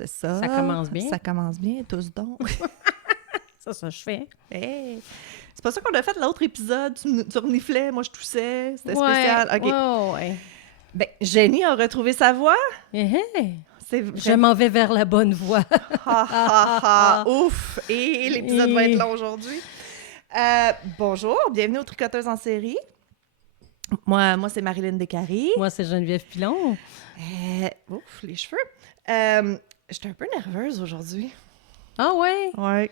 c'est ça. Ça commence bien. Ça commence bien, tous donc. Ça, je fais. Hey. C'est pas ça qu'on a fait l'autre épisode. Tu reniflais, moi je toussais. C'était spécial. OK. Ouais. Ben, Jenny a retrouvé sa voix. C'est Je m'en vais vers la bonne voie. Ouf! Et l'épisode va être long aujourd'hui. Bonjour, bienvenue aux Tricoteuses en série. Moi c'est Marilyn Descaries. Moi, c'est Geneviève Pilon. Ouf, les cheveux. J'étais un peu nerveuse aujourd'hui. Ah ouais? Ouais.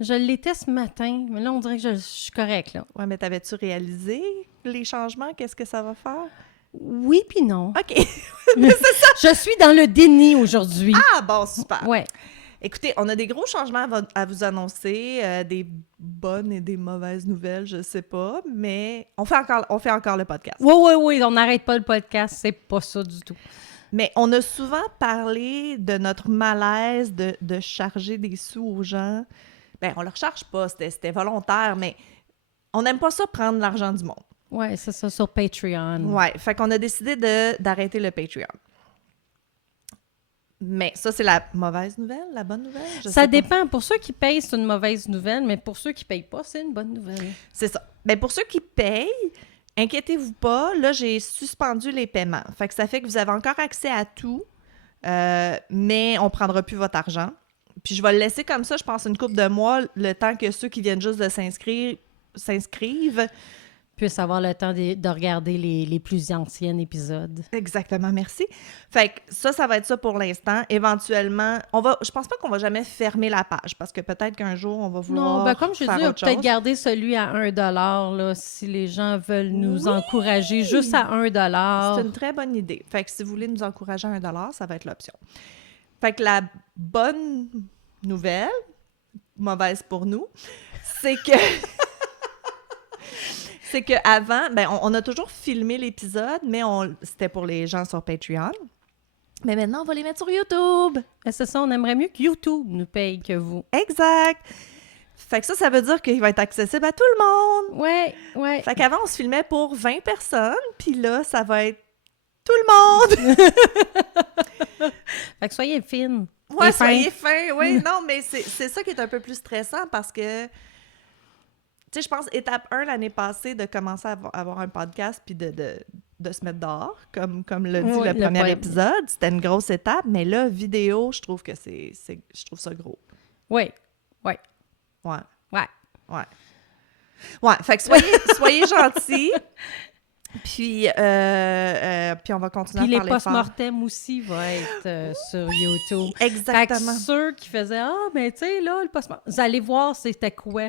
Je l'étais ce matin, mais là, on dirait que je suis correcte, là. Ouais, mais t'avais-tu réalisé les changements? Qu'est-ce que ça va faire? Oui puis non. OK. Je suis dans le déni aujourd'hui. Ah, bon, super. Ouais. Écoutez, on a des gros changements à vous annoncer, des bonnes et des mauvaises nouvelles, je sais pas, mais on fait encore le podcast. Oui, on n'arrête pas le podcast, c'est pas ça du tout. Mais on a souvent parlé de notre malaise de charger des sous aux gens. Ben, on leur charge pas, c'était volontaire, mais on n'aime pas ça prendre l'argent du monde. Ouais, c'est ça, sur Patreon. Ouais, fait qu'on a décidé d'arrêter le Patreon. Mais ça, c'est la mauvaise nouvelle, la bonne nouvelle? Je sais Ça pas. dépend. Pour ceux qui payent, c'est une mauvaise nouvelle, mais pour ceux qui payent pas, c'est une bonne nouvelle. C'est ça. Mais pour ceux qui payent, inquiétez-vous pas, là, j'ai suspendu les paiements. Fait que ça fait que vous avez encore accès à tout, mais on prendra plus votre argent. Puis je vais le laisser comme ça, je pense, une couple de mois, le temps que ceux qui viennent juste de s'inscrivent. Puissent avoir le temps de regarder les plus anciens épisodes. Exactement, merci. Fait que ça va être ça pour l'instant. Éventuellement, je pense pas qu'on va jamais fermer la page, parce que peut-être qu'un jour, on va vouloir Non, ben comme je faire dis, on autre peut peut-être chose. garder celui à 1 $, là, si les gens veulent nous Oui! encourager juste à 1 $. C'est une très bonne idée. Fait que si vous voulez nous encourager à 1 $, ça va être l'option. Fait que la bonne nouvelle, mauvaise pour nous, c'est que... c'est qu'avant, ben, on a toujours filmé l'épisode, mais c'était pour les gens sur Patreon. Mais maintenant, on va les mettre sur YouTube. Ben, c'est ça, on aimerait mieux que YouTube nous paye que vous. Exact. Fait que ça veut dire qu'il va être accessible à tout le monde. Ouais. Fait qu'avant, on se filmait pour 20 personnes, puis là, ça va être tout le monde. Fait que soyez fines. Ouais, Et soyez fins. Oui, non, mais c'est ça qui est un peu plus stressant parce que, tu sais, je pense, étape 1 l'année passée, de commencer à avoir un podcast puis de se mettre dehors, comme l'a dit le premier épisode. C'était une grosse étape, mais là, vidéo, je trouve que je trouve ça gros. Ouais. Ouais. Ouais. Ouais, fait que soyez gentils. Puis on va continuer Puis à faire les l'effort. post-mortem aussi vont être sur YouTube. Exactement. Fait que ceux qui faisaient « Ah, mais tu sais, là, le post-mortem... » Vous allez voir c'était quoi.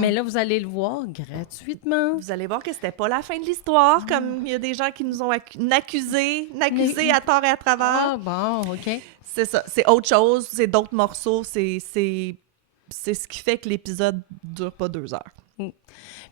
Mais là, vous allez le voir gratuitement. Vous allez voir que c'était pas la fin de l'histoire, comme il y a des gens qui nous ont accusés à tort et à travers. Ah, bon, OK. C'est ça, c'est autre chose, c'est d'autres morceaux, c'est ce qui fait que l'épisode dure pas 2 heures.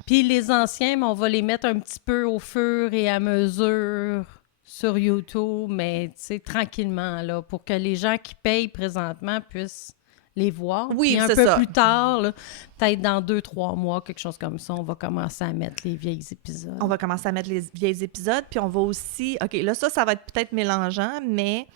Puis les anciens, on va les mettre un petit peu au fur et à mesure sur YouTube, mais tu sais, tranquillement, là, pour que les gens qui payent présentement puissent les voir. Oui, puis un c'est peu ça. plus tard, là, peut-être dans 2-3 mois, quelque chose comme ça, on va commencer à mettre les vieilles épisodes. On va commencer à mettre les vieilles épisodes, puis on va aussi... OK, là, ça va être peut-être mélangeant, mais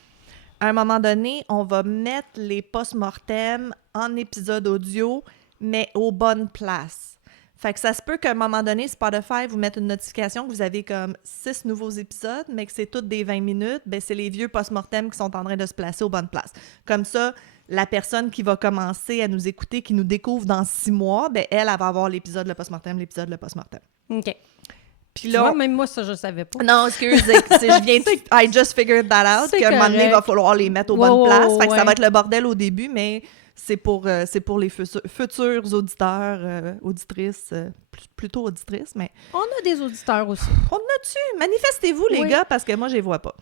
à un moment donné, on va mettre les post-mortem en épisode audio, mais aux bonnes places. Fait que ça se peut qu'à un moment donné, Spotify vous mette une notification que vous avez comme 6 nouveaux épisodes, mais que c'est toutes des 20 minutes. Ben c'est les vieux post-mortem qui sont en train de se placer aux bonnes places. Comme ça, la personne qui va commencer à nous écouter, qui nous découvre dans 6 mois, ben elle va avoir l'épisode, le post-mortem, l'épisode, le post-mortem. OK. Puis Tu là, vois, même moi, ça, je savais pas. non, excuse, je viens de... I just figured that out, C'est qu'à un moment donné, il va correct. falloir les mettre aux Ouais, bonnes ouais, places. Fait que ça ouais. va être le bordel au début, mais c'est pour les futurs auditeurs, auditrices, plutôt auditrices, mais... On a des auditeurs aussi. On a-tu? Manifestez-vous, les Oui. gars, parce que moi, je les vois pas.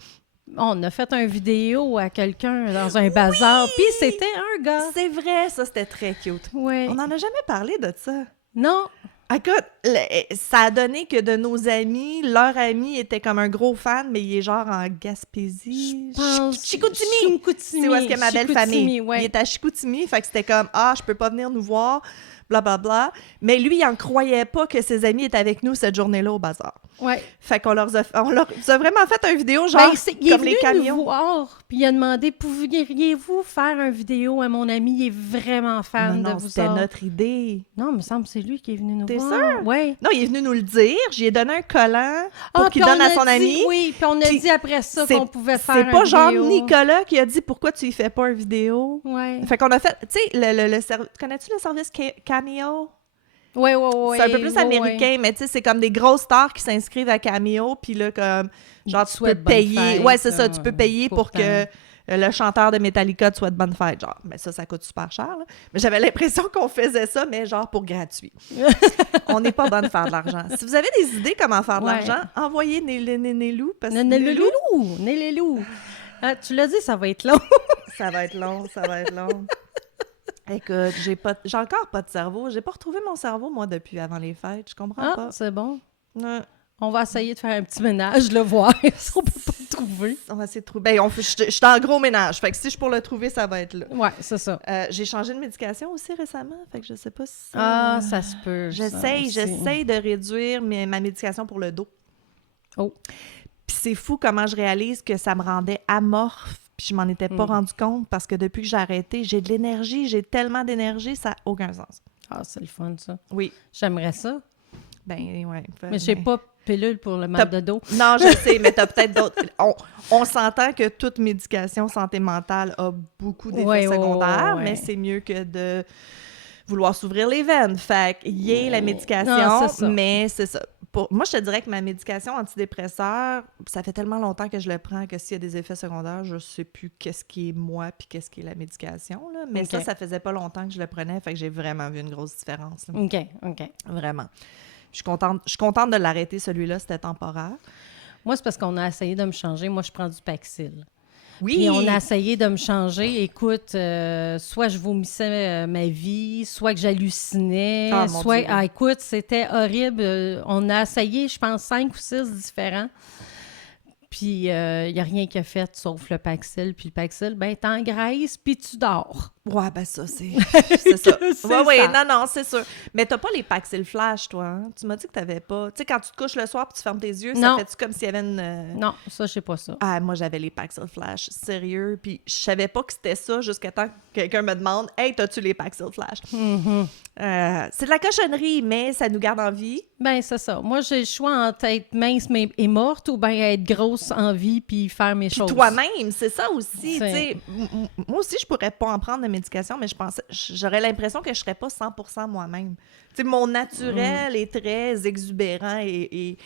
On a fait une vidéo à quelqu'un dans un bazar, puis c'était un gars. C'est vrai, ça, c'était très cute. Ouais. On n'en a jamais parlé de ça. Non, Écoute, ça a donné que de nos amis, leur ami était comme un gros fan, mais il est genre en Gaspésie. Chicoutimi! C'est où est-ce que ma belle famille. Ouais. Il est à Chicoutimi, fait que c'était comme « Ah, je peux pas venir nous voir », blablabla. Mais lui, il en croyait pas que ses amis étaient avec nous cette journée-là au bazar. Ouais. Fait qu'on leur a vraiment fait une vidéo genre il est comme venu les camions. nous voir, puis il a demandé « Pourriez-vous faire une vidéo à mon ami? Il est vraiment fan de vous c'était autres. notre idée. » Non, il me semble que c'est lui qui est venu nous T'es voir. sûr? Oui. Non, il est venu nous le dire. J'y ai donné un collant pour qu'il puis donne on à a son dit- ami. Oui, puis on a Puis dit après ça c'est- qu'on pouvait faire C'est pas une genre vidéo. Nicolas qui a dit pourquoi tu y fais pas une vidéo. Ouais. Fait qu'on a fait, tu sais, connais-tu le service Cameo? Ouais. C'est un peu plus américain, mais tu sais, c'est comme des grosses stars qui s'inscrivent à Cameo, puis là, comme, genre, tu peux Souhaite bonne payer. fête, Ouais, c'est ça, tu peux payer pour pourtant. que le chanteur de Metallica te souhaite bonne fête, genre. Mais ça coûte super cher, là. Mais j'avais l'impression qu'on faisait ça, mais genre pour gratuit. On n'est pas bonne de faire de l'argent. Si vous avez des idées comment faire de Ouais. l'argent, envoyez Nélélou, parce que Nélélou. Ah, tu l'as dit, ça va être long. ça va être long, ça va être long. Écoute, j'ai encore pas de cerveau. J'ai pas retrouvé mon cerveau, moi, depuis avant les fêtes. Je comprends Ah, pas. c'est bon. Ouais. On va essayer de faire un petit ménage, le voir, si on peut pas le trouver. On va essayer de trouver. Ben, je suis en gros ménage. Fait que si je suis pour le trouver, ça va être là. Ouais, c'est ça. J'ai changé de médication aussi récemment. Fait que je sais pas si ça... Ah, ça se peut. J'essaye de réduire ma médication pour le dos. Oh. Puis c'est fou comment je réalise que ça me rendait amorphe. Puis je m'en étais pas rendu compte parce que depuis que j'ai arrêté, j'ai de l'énergie. J'ai tellement d'énergie, ça n'a aucun sens. Ah, c'est le fun, ça. Oui. J'aimerais ça. Ben, ouais. Mais j'ai pas pilule pour le mal de dos. Non, je sais, mais t'as peut-être d'autres... On s'entend que toute médication santé mentale a beaucoup d'effets secondaires, ouais. mais c'est mieux que de vouloir s'ouvrir les veines. Fait que, la médication, Non, c'est ça. mais c'est ça. Moi, je te dirais que ma médication antidépresseur, ça fait tellement longtemps que je le prends que s'il y a des effets secondaires, je sais plus qu'est-ce qui est moi puis qu'est-ce qui est la médication. Là. Mais OK. ça faisait pas longtemps que je le prenais, fait que j'ai vraiment vu une grosse différence. Là. OK. Vraiment. Je suis contente de l'arrêter, celui-là, c'était temporaire. Moi, c'est parce qu'on a essayé de me changer. Moi, je prends du Paxil. Oui! Puis on a essayé de me changer. Écoute, soit je vomissais ma vie, soit que j'hallucinais, Ah, mon soit... Dieu. Ah, écoute, c'était horrible. On a essayé, je pense, 5 ou 6 différents. Puis il n'y a rien qui a fait sauf le Paxil. Puis le Paxil, ben t'engraisses, puis tu dors. Ouais, ben ça, c'est ça. C'est Ouais, ça. non, c'est sûr. Mais t'as pas les Paxil Flash, toi, hein? Tu m'as dit que t'avais pas... Tu sais, quand tu te couches le soir puis tu fermes tes yeux, Non. ça fait-tu comme s'il y avait une... Non, ça, je sais pas ça. Ah, moi, j'avais les Paxil Flash, sérieux. Puis je savais pas que c'était ça jusqu'à temps que quelqu'un me demande « Hey, t'as-tu les Paxil Flash? C'est de la cochonnerie, mais ça nous garde en vie. Ben, c'est ça. Moi, j'ai le choix entre être mince mais et morte ou bien être grosse en vie puis faire mes Puis choses. toi-même, c'est ça aussi. C'est- tu sais. Moi aussi, je pourrais pas en prendre de médication, mais j'aurais l'impression que je serais pas 100% moi-même. Tu sais, mon naturel est très exubérant et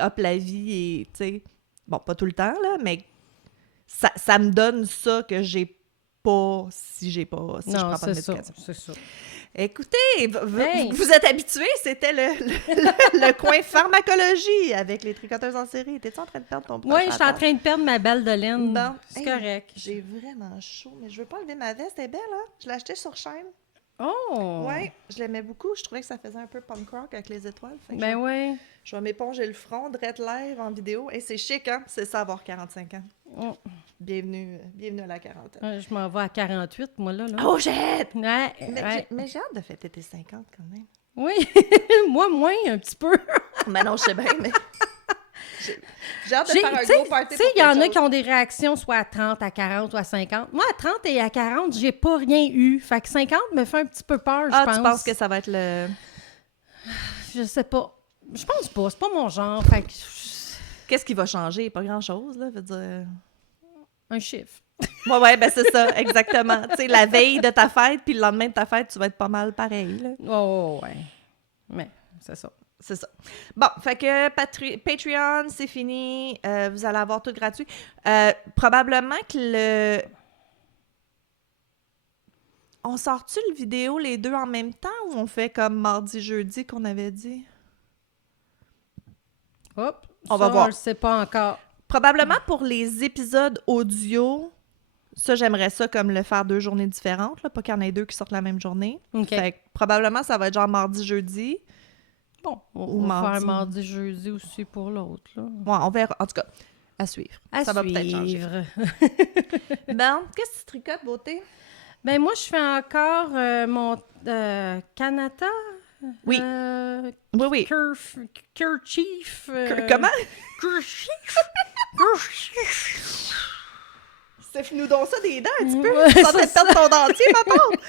hop la vie et tu sais, bon, pas tout le temps là, mais ça me donne ça que j'ai pas si je prends pas de médication. c'est ça. Écoutez, Hey. vous êtes habitués, c'était le coin pharmacologie avec les tricoteuses en série. T'es-tu en train de perdre ton Oui, je suis en train de perdre ma balle de laine. Bon. C'est Hey, correct. J'ai vraiment chaud, mais je veux pas enlever ma veste. Elle est belle, hein? Je l'ai achetée sur chaîne. Oh! Ouais, je l'aimais beaucoup. Je trouvais que ça faisait un peu punk rock avec les étoiles. Fait que Ben oui. je vais m'éponger le front, direct live en vidéo. Et c'est chic, hein? C'est ça, avoir 45 ans. Oh. Bienvenue à la quarantaine. Je m'en vais à 48, moi, là. Oh, j'ai hâte! Ouais, Mais, ouais. mais j'ai hâte de fêter tes 50 quand même. Oui, moi, moins, un petit peu. Mais non, je sais bien, mais... J'ai hâte de faire un Tu sais, gros party tu sais, pour il y en quelque a chose. qui ont des réactions soit à 30, à 40 ou à 50. Moi, à 30 et à 40, j'ai pas rien eu. Fait que 50 me fait un petit peu peur, je pense. Tu penses que ça va être le... Je sais pas. Je pense pas. C'est pas mon genre. Fait que... Qu'est-ce qui va changer? Pas grand-chose, là, veut dire... Un chiffre. Ouais, ben c'est ça, exactement. Tu sais, la veille de ta fête, puis le lendemain de ta fête, tu vas être pas mal pareil, là. Oh, ouais. Mais, c'est ça. C'est ça. Bon, fait que Patreon, c'est fini. Vous allez avoir tout gratuit. Probablement que On sort-tu le vidéo les deux en même temps ou on fait comme mardi, jeudi qu'on avait dit? Hop. On va ça, voir. On le sait pas encore. Probablement pour les épisodes audio, ça, j'aimerais ça comme le faire 2 journées différentes, là, pas qu'il y en ait 2 qui sortent la même journée. OK. Fait que probablement, ça va être genre mardi, jeudi. Bon, Ou on va mardi. faire mardi, jeudi aussi pour l'autre, là. Ouais, on verra. En tout cas, à suivre. Ça va peut-être changer. Bon, qu'est-ce que tu tricotes, beauté? Ben moi, je fais encore mon Kanata. Oui. Oui. Kerchief. Comment? Kerchief. Fais-nous donc ça des dents un petit peu. Ouais, Tu es en train de perdre ton dentier, ma tante.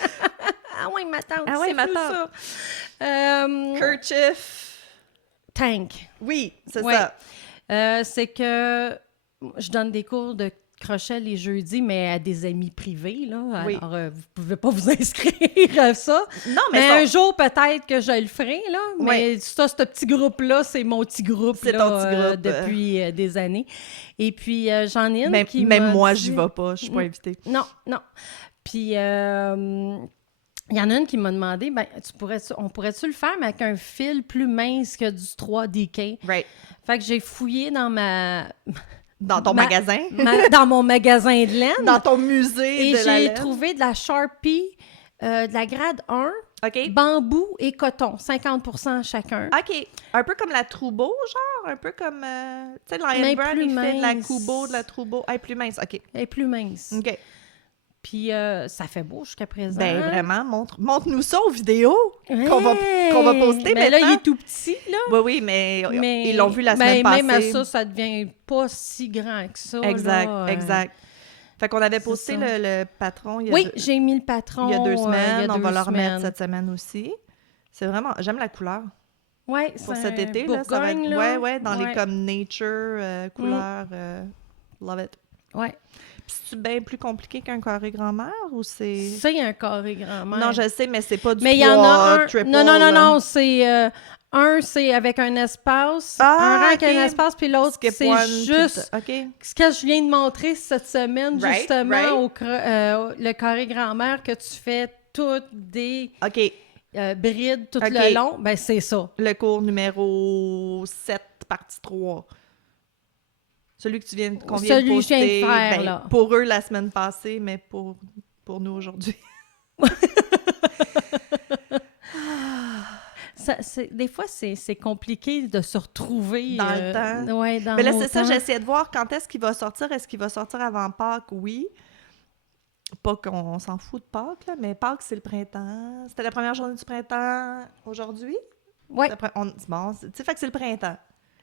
Ah oui, ma tante. Ah oui, c'est ma plus tante. ça. Kerchief. Tank. Oui, c'est Ouais. ça. C'est que je donne des cours de crochet les jeudis, mais à des amis privés, là. Oui. Alors, vous pouvez pas vous inscrire à ça. Non, Mais mais un jour, peut-être que je le ferai, là. Mais Oui. ça, ce petit groupe-là, c'est mon petit groupe, C'est là, ton petit groupe. depuis des années. Et puis, j'en ai une même, qui même m'a moi, dit- j'y vais pas. Je suis pas invitée. Non, non. Puis, il y en a une qui m'a demandé, ben, on pourrait-tu le faire, mais avec un fil plus mince que du 3DK? Right. Fait que j'ai fouillé dans Dans ton magasin. dans mon magasin de laine. Dans ton musée Et de la j'ai laine. trouvé de la Sharpie, de la grade 1, OK. bambou et coton, 50% chacun. OK. Un peu comme la Troubo, genre? Un peu comme... tu sais, Mais Lion Brand, plus il fait de la mince. Kubo, de la Troubo. Hey, plus mince. OK. Elle est plus mince. OK. Puis ça fait beau jusqu'à présent. Ben, vraiment, montre-nous ça aux vidéos Ouais. qu'on va poster Mais là, maintenant. il est tout petit, là. Oui, oui, mais ils l'ont vu la ben, semaine passée. Même à ça, ça devient pas si grand que ça. Exact, là. exact. Fait qu'on avait c'est posté ça. le patron il y a Oui, deux, j'ai mis le patron. il y a 2 il y a semaines. On va 2 le remettre semaines. cette semaine aussi. C'est vraiment... J'aime la couleur. Ouais, Pour c'est cet un été, là, ça va être... Bourgogne, là. Ouais, dans les Ouais. comme nature, couleurs. Love it. Ouais. Puis c'est-tu bien plus compliqué qu'un carré grand-mère ou c'est... C'est un carré grand-mère. Non, je sais, mais c'est pas du Mais il y en a 3 un. triple. Non, c'est un, c'est avec un espace, Ah, un rang ok. avec un espace, puis l'autre, Skip c'est one, juste OK. ce que je viens de montrer cette semaine, Right, justement, right. le carré grand-mère, que tu fais toutes des OK. brides tout Ok. le long, ben c'est ça. Le cours numéro 7, partie 3. Celui qu'on vient de Celui que je viens de poster. faire, Ben, là. pour eux la semaine passée, mais pour nous aujourd'hui. Des fois, c'est compliqué de se retrouver. Dans le temps. Ouais, dans Mais là, nos c'est ça, temps. j'essayais de voir quand est-ce qu'il va sortir. Est-ce qu'il va sortir avant Pâques? Oui. Pas qu'on s'en fout de Pâques, là, mais Pâques, c'est le printemps. C'était la première journée du printemps aujourd'hui. Ouais. Bon, tu sais, fait que c'est le printemps.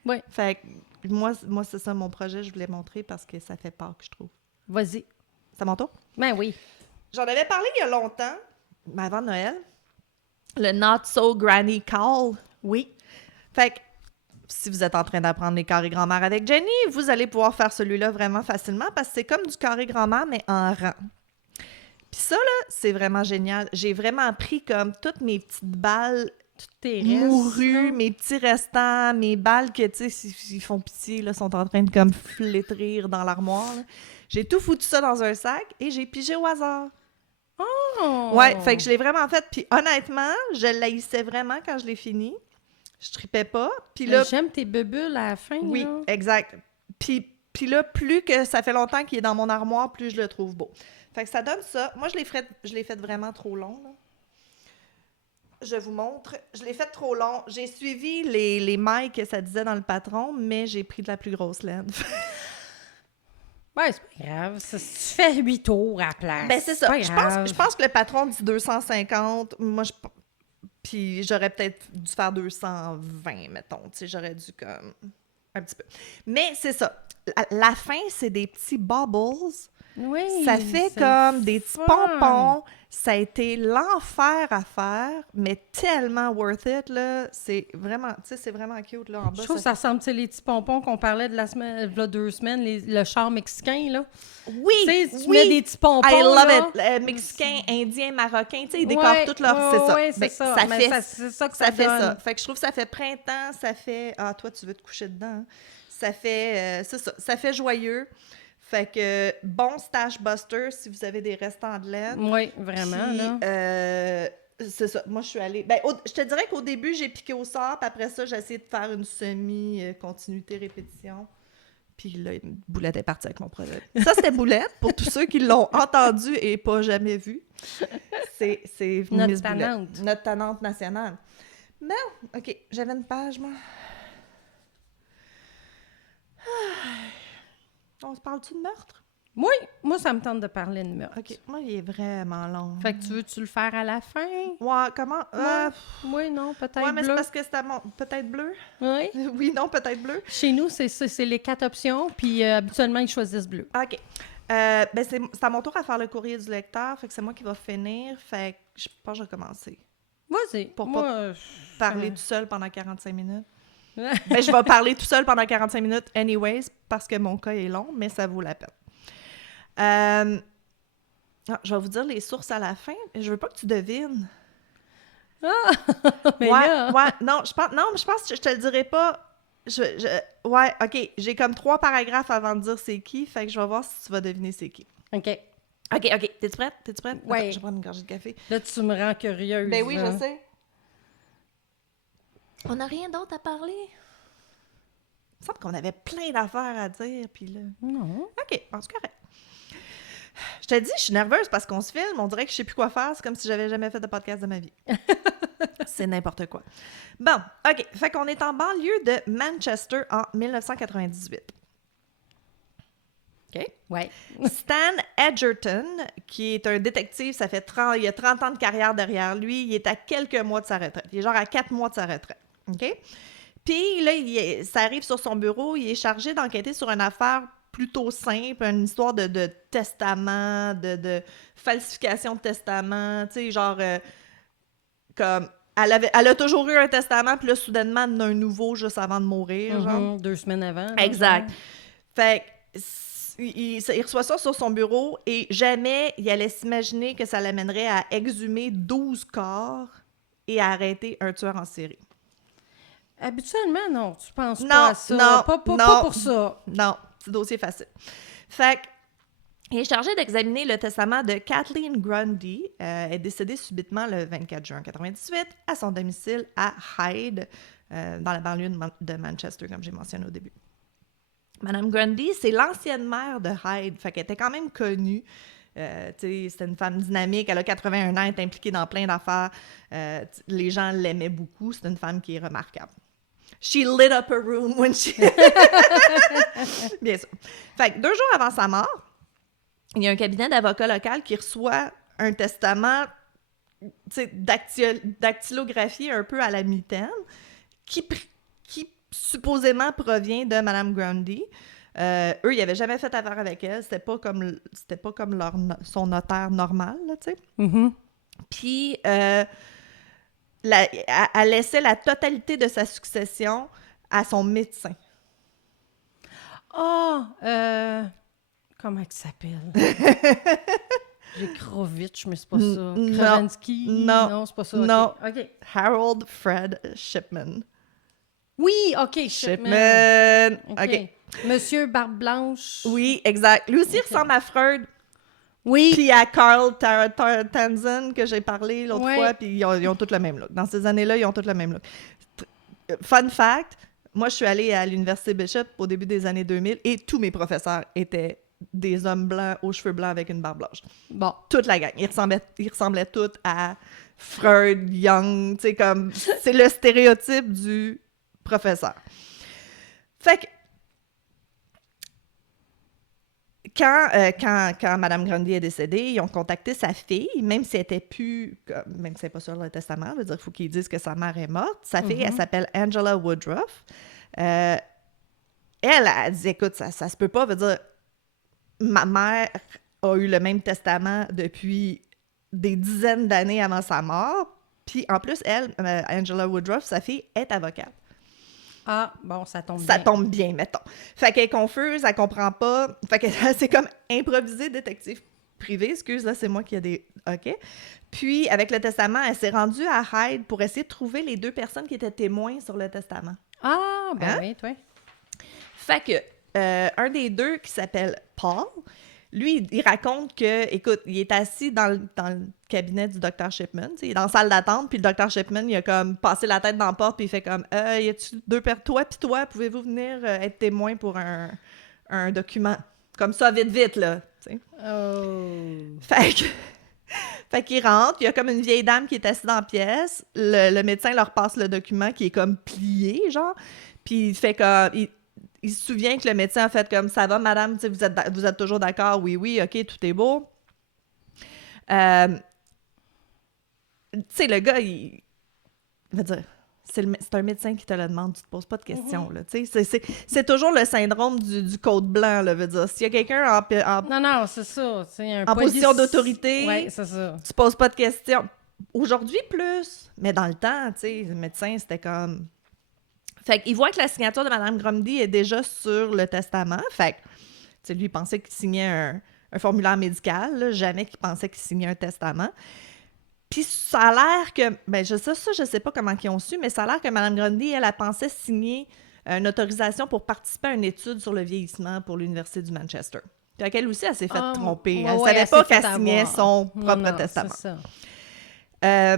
Ouais. Fait que moi c'est ça mon projet, je voulais montrer parce que ça fait Pâques, je trouve. Vas-y. C'est à mon tour? Ben oui. J'en avais parlé il y a longtemps, mais avant Noël. Le Not So Granny Call. Oui. Fait que si vous êtes en train d'apprendre les carrés grand-mère avec Jenny, vous allez pouvoir faire celui-là vraiment facilement parce que c'est comme du carré grand-mère, mais en rang. Puis ça, là, c'est vraiment génial. J'ai vraiment pris comme toutes mes petites balles Toutes tes restes, mourues, là. mes petits restants, mes balles que, tu sais, ils font pitié, là, sont en train de comme flétrir dans l'armoire. Là. J'ai tout foutu ça dans un sac et j'ai pigé au hasard. Oh! Ouais, fait que je l'ai vraiment fait. Puis honnêtement, je l'haïssais vraiment quand je l'ai fini. Je tripais pas. Puis là, J'aime tes bulles à la fin. oui, là. exact. Puis là, plus que ça fait longtemps qu'il est dans mon armoire, plus je le trouve beau. Fait que ça donne ça. Moi, je l'ai fait vraiment trop long, là. Je vous montre. Je l'ai fait trop long. J'ai suivi les mailles que ça disait dans le patron, mais j'ai pris de la plus grosse laine. Ouais, c'est pas grave. Tu fais 8 tours à la place. Ben, c'est ça. pas Je grave. pense que le patron dit 250. Moi, puis j'aurais peut-être dû faire 220, mettons. Tu sais, j'aurais dû comme un petit peu. Mais c'est ça. La fin, c'est des petits bubbles. Oui, Ça fait c'est comme des petits fun. pompons. Ça a été l'enfer à faire, mais tellement worth it, là. C'est vraiment, tu sais, c'est vraiment cute, là, en bas. Je trouve que ça ressemble, tu sais, les petits pompons qu'on parlait de la semaine, là, 2 semaines, le char mexicain, là. Oui, Tu sais, tu oui. mets des petits pompons, I love là. it. Mexicain, indien, marocain, tu sais, ils décorent toutes leurs... Ouais, c'est ça. ouais, c'est Ben, ça. Mais c'est ça que ça fait donne. ça. Fait que je trouve que ça fait printemps, ça fait... Ah, toi, tu veux te coucher dedans. Hein? Ça fait... c'est ça. Ça fait joyeux. Fait que bon stash buster si vous avez des restants de laine. Oui, vraiment, Puis, là. c'est ça. Moi, je suis allée... Ben, je te dirais qu'au début, j'ai piqué au sort, puis après ça, j'ai essayé de faire une semi-continuité répétition. Puis là, Boulette est partie avec mon projet. Ça, c'était Boulette, pour tous ceux qui l'ont entendu et pas jamais vu. C'est Notre Miss Boulette. tannante. Notre tannante nationale. Non! OK, j'avais une page, moi. On se parle-tu de meurtre? Oui, moi, ça me tente de parler de meurtre. OK, moi, il est vraiment long. Fait que tu veux-tu le faire à la fin? Ouais, comment? Oui, non, peut-être Ouais, mais c'est bleu. parce que c'était peut-être bleu. Oui. Oui, non, peut-être bleu. Chez nous, c'est les 4 options, puis habituellement, ils choisissent bleu. OK. C'est à mon tour à faire le courrier du lecteur, fait que c'est moi qui va finir. Fait que je pense que je vais commencer. Vas-y. Pour moi, pas parler tout seul pendant 45 minutes. Ouais. Ben, je vais parler tout seul pendant 45 minutes anyways, parce que mon cas est long, mais ça vaut la peine. Je vais vous dire les sources à la fin. Je veux pas que tu devines. Mais ouais, là... ouais, non, je pense que je te le dirai pas. Ouais, OK, j'ai comme 3 paragraphes avant de dire c'est qui, fait que je vais voir si tu vas deviner c'est qui. OK. OK. T'es-tu prête? Ouais. Attends, je vais prendre une gorgée de café. Là, tu me rends curieuse. Ben oui, là. je sais. On n'a rien d'autre à parler? Il me semble qu'on avait plein d'affaires à dire, puis là... Non. OK, c'est correct. Je te dis, je suis nerveuse parce qu'on se filme, on dirait que je sais plus quoi faire, c'est comme si j'avais jamais fait de podcast de ma vie. C'est n'importe quoi. Bon, OK, fait qu'on est en banlieue de Manchester en 1998. OK? Ouais. Stan Edgerton, qui est un détective, il a 30 ans de carrière derrière lui, il est à quelques mois de sa retraite. Il est genre à 4 mois de sa retraite. OK? Puis là, ça arrive sur son bureau, il est chargé d'enquêter sur une affaire plutôt simple, une histoire de testament, de falsification de testament, tu sais, genre, comme, elle a toujours eu un testament, puis là, soudainement, elle en a un nouveau juste avant de mourir, genre. 2 semaines avant. Exact. Fait que, il reçoit ça sur son bureau, et jamais il allait s'imaginer que ça l'amènerait à exhumer 12 corps et à arrêter un tueur en série. Habituellement, non. Tu penses Non, pas à ça. non, pas non. pour ça. Non, c'est dossier facile. Fait il est chargé d'examiner le testament de Kathleen Grundy. Elle est décédée subitement le 24 juin 1998 à son domicile à Hyde, dans la banlieue de Manchester, comme j'ai mentionné au début. Madame Grundy, c'est l'ancienne maire de Hyde, fait qu'elle était quand même connue. C'était une femme dynamique, elle a 81 ans, elle est impliquée dans plein d'affaires. Les gens l'aimaient beaucoup, c'est une femme qui est remarquable. She lit up a room when she... Bien sûr. Fait que 2 jours avant sa mort, il y a un cabinet d'avocats local qui reçoit un testament dactylographié un peu à la mitaine qui supposément provient de Mme Grundy. Eux, ils n'avaient jamais fait affaire avec elle. C'était pas comme son notaire normal, là, tu sais. Mm-hmm. Puis, elle laissait la totalité de sa succession à son médecin. Comment il s'appelle? J'ai Krovitch, mais c'est pas ça. Non. Kravensky? Non. C'est pas ça. Non. OK. Harold Fred Shipman. Oui, OK, Shipman. Shipman. OK. Monsieur Barbe Blanche. Oui, exact. Lui aussi ressemble à Freud. Oui. Puis à Carl Tanzen, que j'ai parlé l'autre Ouais. fois, puis ils ont tous le même look. Dans ces années-là, ils ont tous le même look. Fun fact, moi, je suis allée à l'Université Bishop au début des années 2000 et tous mes professeurs étaient des hommes blancs aux cheveux blancs avec une barbe blanche. Bon. Toute la gang. Ils ressemblaient tous à Freud, Jung, tu sais, comme... C'est le stéréotype du professeur. Fait que quand Mme Grundy est décédée, ils ont contacté sa fille, même si elle était plus... Même si c'est pas sur le testament, veut dire qu'il faut qu'ils disent que sa mère est morte. Sa fille, elle s'appelle Angela Woodruff. Elle a dit, écoute, ça se peut pas, veut dire, ma mère a eu le même testament depuis des dizaines d'années avant sa mort. Puis en plus, elle, Angela Woodruff, sa fille, est avocate. Ah, bon, ça tombe bien. Ça tombe bien, mettons. Fait qu'elle est confuse, elle comprend pas. Fait que c'est comme improviser détective privé. Excuse, là, c'est moi qui ai des... OK. Puis, avec le testament, elle s'est rendue à Hyde pour essayer de trouver les 2 personnes qui étaient témoins sur le testament. Ah, ben Hein? oui, toi. Fait que, un des 2, qui s'appelle Paul, lui, il raconte que, écoute, il est assis dans le cabinet du Dr. Shipman, il est dans la salle d'attente, puis le Dr. Shipman, il a comme passé la tête dans la porte, puis il fait comme, y a-tu 2 toi puis toi, pouvez-vous venir être témoin pour un document? Comme ça, vite, là, tu sais. Oh. Fait que, Fait qu'ils rentrent, il y a comme une vieille dame qui est assise dans la pièce. Le médecin leur passe le document qui est comme plié, genre. Puis il fait comme... Il se souvient que le médecin a fait comme « Ça va, madame? Vous êtes toujours d'accord? Oui, oui, OK, tout est beau. » Tu sais, le gars, il va dire... C'est un médecin qui te le demande, tu te poses pas de questions, là, tu sais. C'est toujours le syndrome du code blanc, là, veut dire. S'il y a quelqu'un Non, c'est ça. en position d'autorité, ouais, c'est ça. tu poses pas de questions. Aujourd'hui, plus. Mais dans le temps, tu sais, le médecin, c'était comme... Fait qu'il voit que la signature de Mme Grundy est déjà sur le testament. Fait que, tu sais, lui, il pensait qu'il signait un formulaire médical, là, jamais qu'il pensait qu'il signait un testament. Puis ça a l'air que... Ben, je sais pas comment ils ont su, mais ça a l'air que Mme Grundy, elle pensait signer une autorisation pour participer à une étude sur le vieillissement pour l'Université du Manchester. Fait qu'elle aussi, elle s'est fait tromper. Elle savait pas qu'elle signait son propre testament. C'est ça.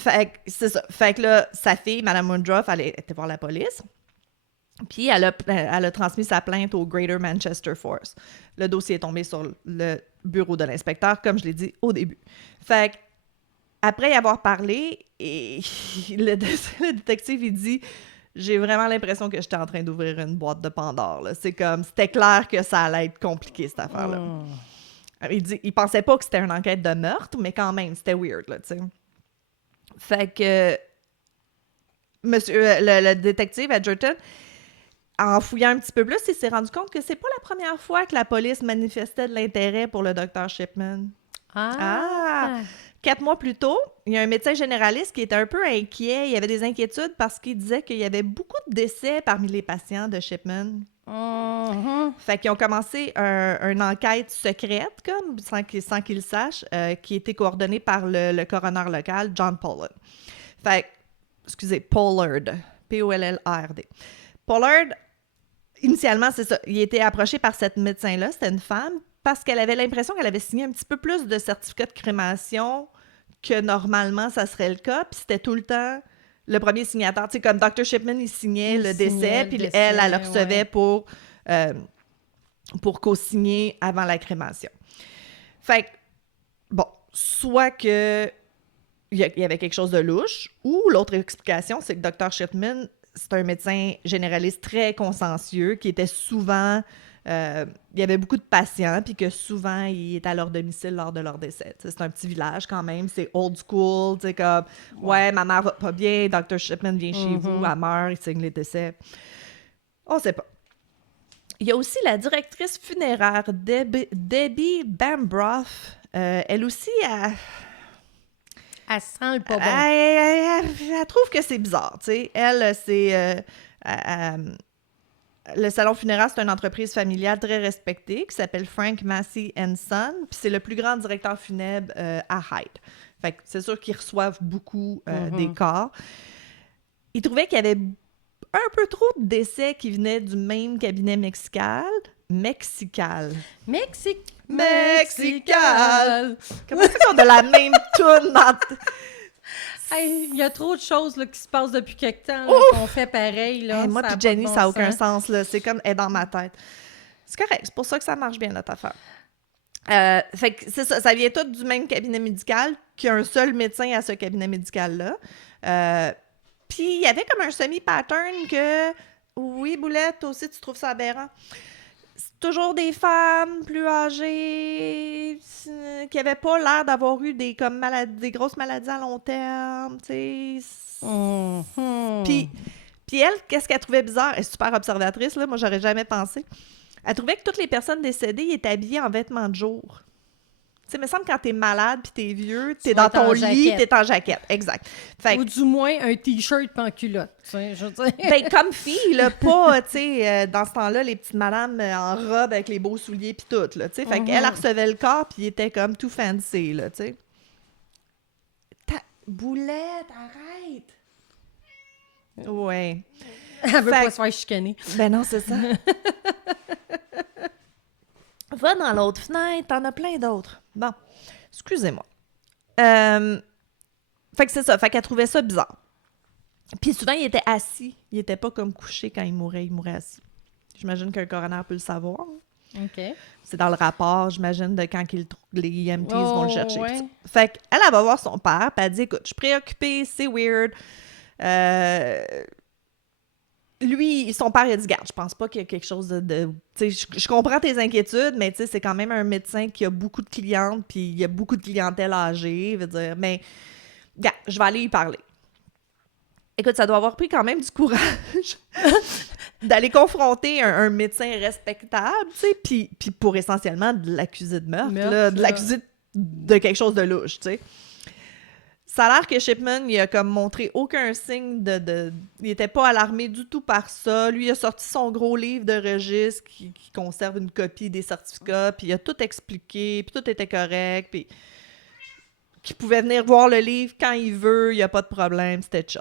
Fait que c'est ça. Fait que là, sa fille, Mme Woodruff, elle était voir la police. Puis elle a transmis sa plainte au Greater Manchester Force. Le dossier est tombé sur le bureau de l'inspecteur, comme je l'ai dit au début. Fait que après y avoir parlé, et le détective, il dit « J'ai vraiment l'impression que j'étais en train d'ouvrir une boîte de Pandore. » Là. C'est comme, c'était clair que ça allait être compliqué, cette affaire-là. Il pensait pas que c'était une enquête de meurtre, mais quand même, c'était weird, là, tu sais. Fait que le détective Edgerton, en fouillant un petit peu plus, il s'est rendu compte que c'est pas la première fois que la police manifestait de l'intérêt pour le Dr. Shipman. 4 mois plus tôt, il y a un médecin généraliste qui était un peu inquiet. Il y avait des inquiétudes parce qu'il disait qu'il y avait beaucoup de décès parmi les patients de Shipman. Fait qu'ils ont commencé une enquête secrète, comme, sans qu'ils le sachent, qui a été coordonnée par le coroner local, John Pollard. Fait Pollard. P-O-L-L-A-R-D. Pollard, initialement, c'est ça. Il a été approché par cette médecin-là, c'était une femme, parce qu'elle avait l'impression qu'elle avait signé un petit peu plus de certificats de crémation que normalement, ça serait le cas. Puis c'était tout le temps le premier signataire. Tu sais, comme Dr. Shipman, il signait le décès, puis elle le recevait pour co-signer avant la crémation. Fait que, bon, soit que il y avait quelque chose de louche, ou l'autre explication, c'est que Dr. Shipman, c'est un médecin généraliste très consciencieux, qui était souvent... il y avait beaucoup de patients, puis que souvent, il était à leur domicile lors de leur décès. T'sais, c'est un petit village quand même, c'est old school, tu sais, comme « Ouais, ma mère va pas bien, Dr. Shipman vient chez vous, elle meurt, il signe les décès. » On sait pas. Il y a aussi la directrice funéraire, Debbie Bambrough. Elle aussi, elle sent le pas bon. Elle trouve que c'est bizarre, tu sais. Elle, c'est... le salon funéraire, c'est une entreprise familiale très respectée qui s'appelle Frank Massey & Son, puis c'est le plus grand directeur funèbre à Hyde. Fait que c'est sûr qu'ils reçoivent beaucoup des corps. Ils trouvaient qu'il y avait un peu trop de décès qui venaient du même cabinet mexical. Comment c'est qu'on a la même toune dans... Il y a trop de choses là, qui se passent depuis quelque temps là, qu'on fait pareil. Là, moi puis Jenny, ça n'a aucun sens. Là. C'est comme, elle est dans ma tête. C'est correct, c'est pour ça que ça marche bien, notre affaire. Fait que c'est ça vient tout du même cabinet médical, qui a un seul médecin à ce cabinet médical-là. Puis il y avait comme un semi-pattern que, oui, Boulette, toi aussi, tu trouves ça aberrant. C'est toujours des femmes plus âgées qui n'avaient pas l'air d'avoir eu des grosses maladies à long terme, tu sais. Puis elle, qu'est-ce qu'elle trouvait bizarre? Elle est super observatrice, là. Moi, j'aurais jamais pensé. Elle trouvait que toutes les personnes décédées étaient habillées en vêtements de jour. Tu sais, il me semble que quand t'es malade puis t'es vieux, t'es dans ton lit, t'es en jaquette. Exact. Ou du moins un T-shirt pas en culotte. Je veux dire. Ben, comme fille, là, pas, tu sais, dans ce temps-là, les petites madames en robe avec les beaux souliers puis tout, là, tu sais. Fait qu'elle recevait le corps puis il était comme tout fancy, là, tu sais. Boulette, arrête! Ouais. Elle veut pas se faire chicaner. Ben non, c'est ça. Va dans l'autre fenêtre, t'en as plein d'autres. Bon, excusez-moi. Fait que c'est ça, fait qu'elle trouvait ça bizarre. Puis souvent, il était assis. Il était pas comme couché quand il mourait assis. J'imagine qu'un coroner peut le savoir. OK. C'est dans le rapport, j'imagine, de quand les EMTs vont le chercher. Ouais. Fait qu'elle, elle va voir son père, puis elle dit, écoute, je suis préoccupée, c'est weird. Lui, son père, il a dit, garde, je pense pas qu'il y a quelque chose de tu sais, je comprends tes inquiétudes, mais tu sais, c'est quand même un médecin qui a beaucoup de clientes, puis il y a beaucoup de clientèle âgée, veut dire, mais, garde, je vais aller y parler. Écoute, ça doit avoir pris quand même du courage d'aller confronter un médecin respectable, tu sais, puis pour essentiellement de l'accuser de meurtre, là, de l'accuser de quelque chose de louche, tu sais. Ça a l'air que Shipman, il a comme montré aucun signe il était pas alarmé du tout par ça. Lui, il a sorti son gros livre de registre qui conserve une copie des certificats, puis il a tout expliqué, puis tout était correct, puis qu'il pouvait venir voir le livre quand il veut, il n'y a pas de problème, c'était chill.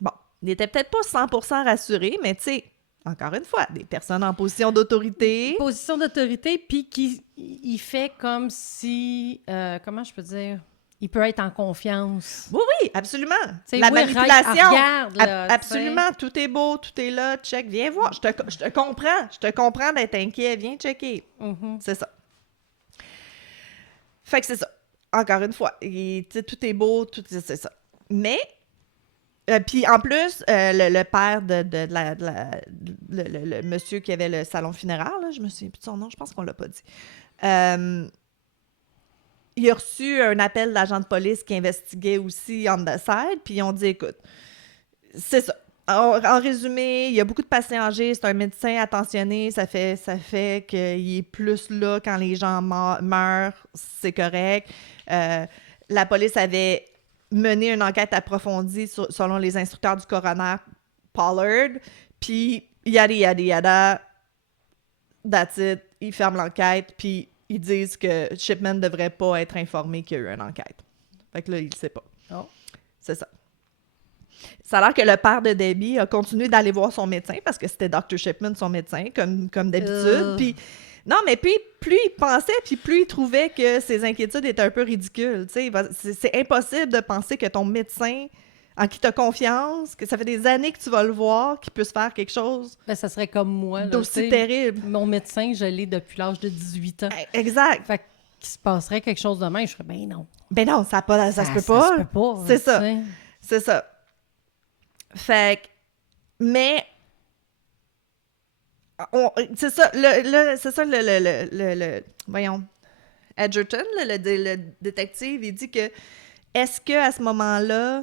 Bon, il était peut-être pas 100% rassuré, mais tu sais, encore une fois, des personnes en position d'autorité. Position d'autorité, puis il fait comme si... comment je peux dire? Il peut être en confiance. Oui, oui, absolument. T'sais, la oui, manipulation. regarde, là, absolument, tout est beau, tout est là, check, viens voir. Je te comprends d'être inquiet, viens checker. Mm-hmm. C'est ça. Fait que c'est ça. Encore une fois, tout est beau, c'est ça. Mais, puis en plus, le père le monsieur qui avait le salon funéraire, là, je me souviens plus de son nom, je pense qu'on l'a pas dit. Il a reçu un appel d'agent de police qui investiguait aussi on the side, puis ils ont dit, écoute, c'est ça. En résumé, il y a beaucoup de patients âgés, c'est un médecin attentionné, ça fait qu'il est plus là quand les gens meurent, c'est correct. La police avait mené une enquête approfondie selon les instructeurs du coroner Pollard, puis yada, that's it, ils ferment l'enquête, puis ils disent que Shipman ne devrait pas être informé qu'il y a eu une enquête. Fait que là, il ne sait pas. Oh. C'est ça. Ça a l'air que le père de Debbie a continué d'aller voir son médecin parce que c'était Dr. Shipman, son médecin, comme d'habitude. Puis, non, mais puis plus il pensait, puis plus il trouvait que ses inquiétudes étaient un peu ridicules. C'est impossible de penser que ton médecin, en qui tu as confiance, que ça fait des années que tu vas le voir, qu'il puisse faire quelque chose Ben, ça serait comme moi. d'aussi terrible. Mon médecin, je l'ai depuis l'âge de 18 ans. Exact. Fait qu'il se passerait quelque chose de même, je serais, ben non. Ben non, ça se peut pas. Ça se peut pas. C'est ça. T'sais. C'est ça. Fait que, mais, c'est ça, voyons, Edgerton, le détective, il dit que, est-ce que à ce moment-là,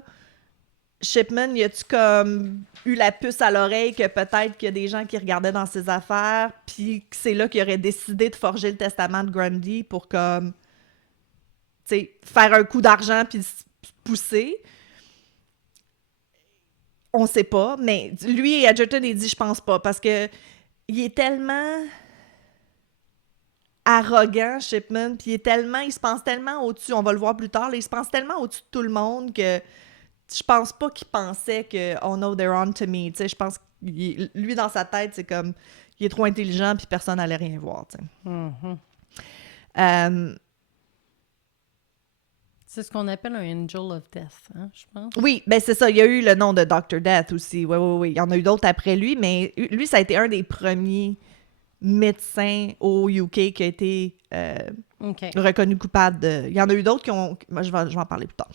Shipman, y a-tu comme eu la puce à l'oreille que peut-être qu'il y a des gens qui regardaient dans ses affaires, puis que c'est là qu'il aurait décidé de forger le testament de Grundy pour comme, tu sais, faire un coup d'argent puis se pousser? On sait pas, mais lui, Edgerton, il dit « je pense pas », parce que il est tellement arrogant, Shipman, puis il se pense tellement au-dessus, on va le voir plus tard, là, il se pense tellement au-dessus de tout le monde que je pense pas qu'il pensait que « oh no, they're on to me », tu sais, je pense que lui, dans sa tête, c'est comme, il est trop intelligent, puis personne n'allait rien voir, tu sais. Mm-hmm. C'est ce qu'on appelle un angel of death, hein, je pense. Oui, ben c'est ça. Il y a eu le nom de Dr. Death aussi. Oui. Il y en a eu d'autres après lui, mais lui, ça a été un des premiers médecins au UK qui a été reconnu coupable de... Il y en a eu d'autres qui ont... Moi, je vais en parler plus tard.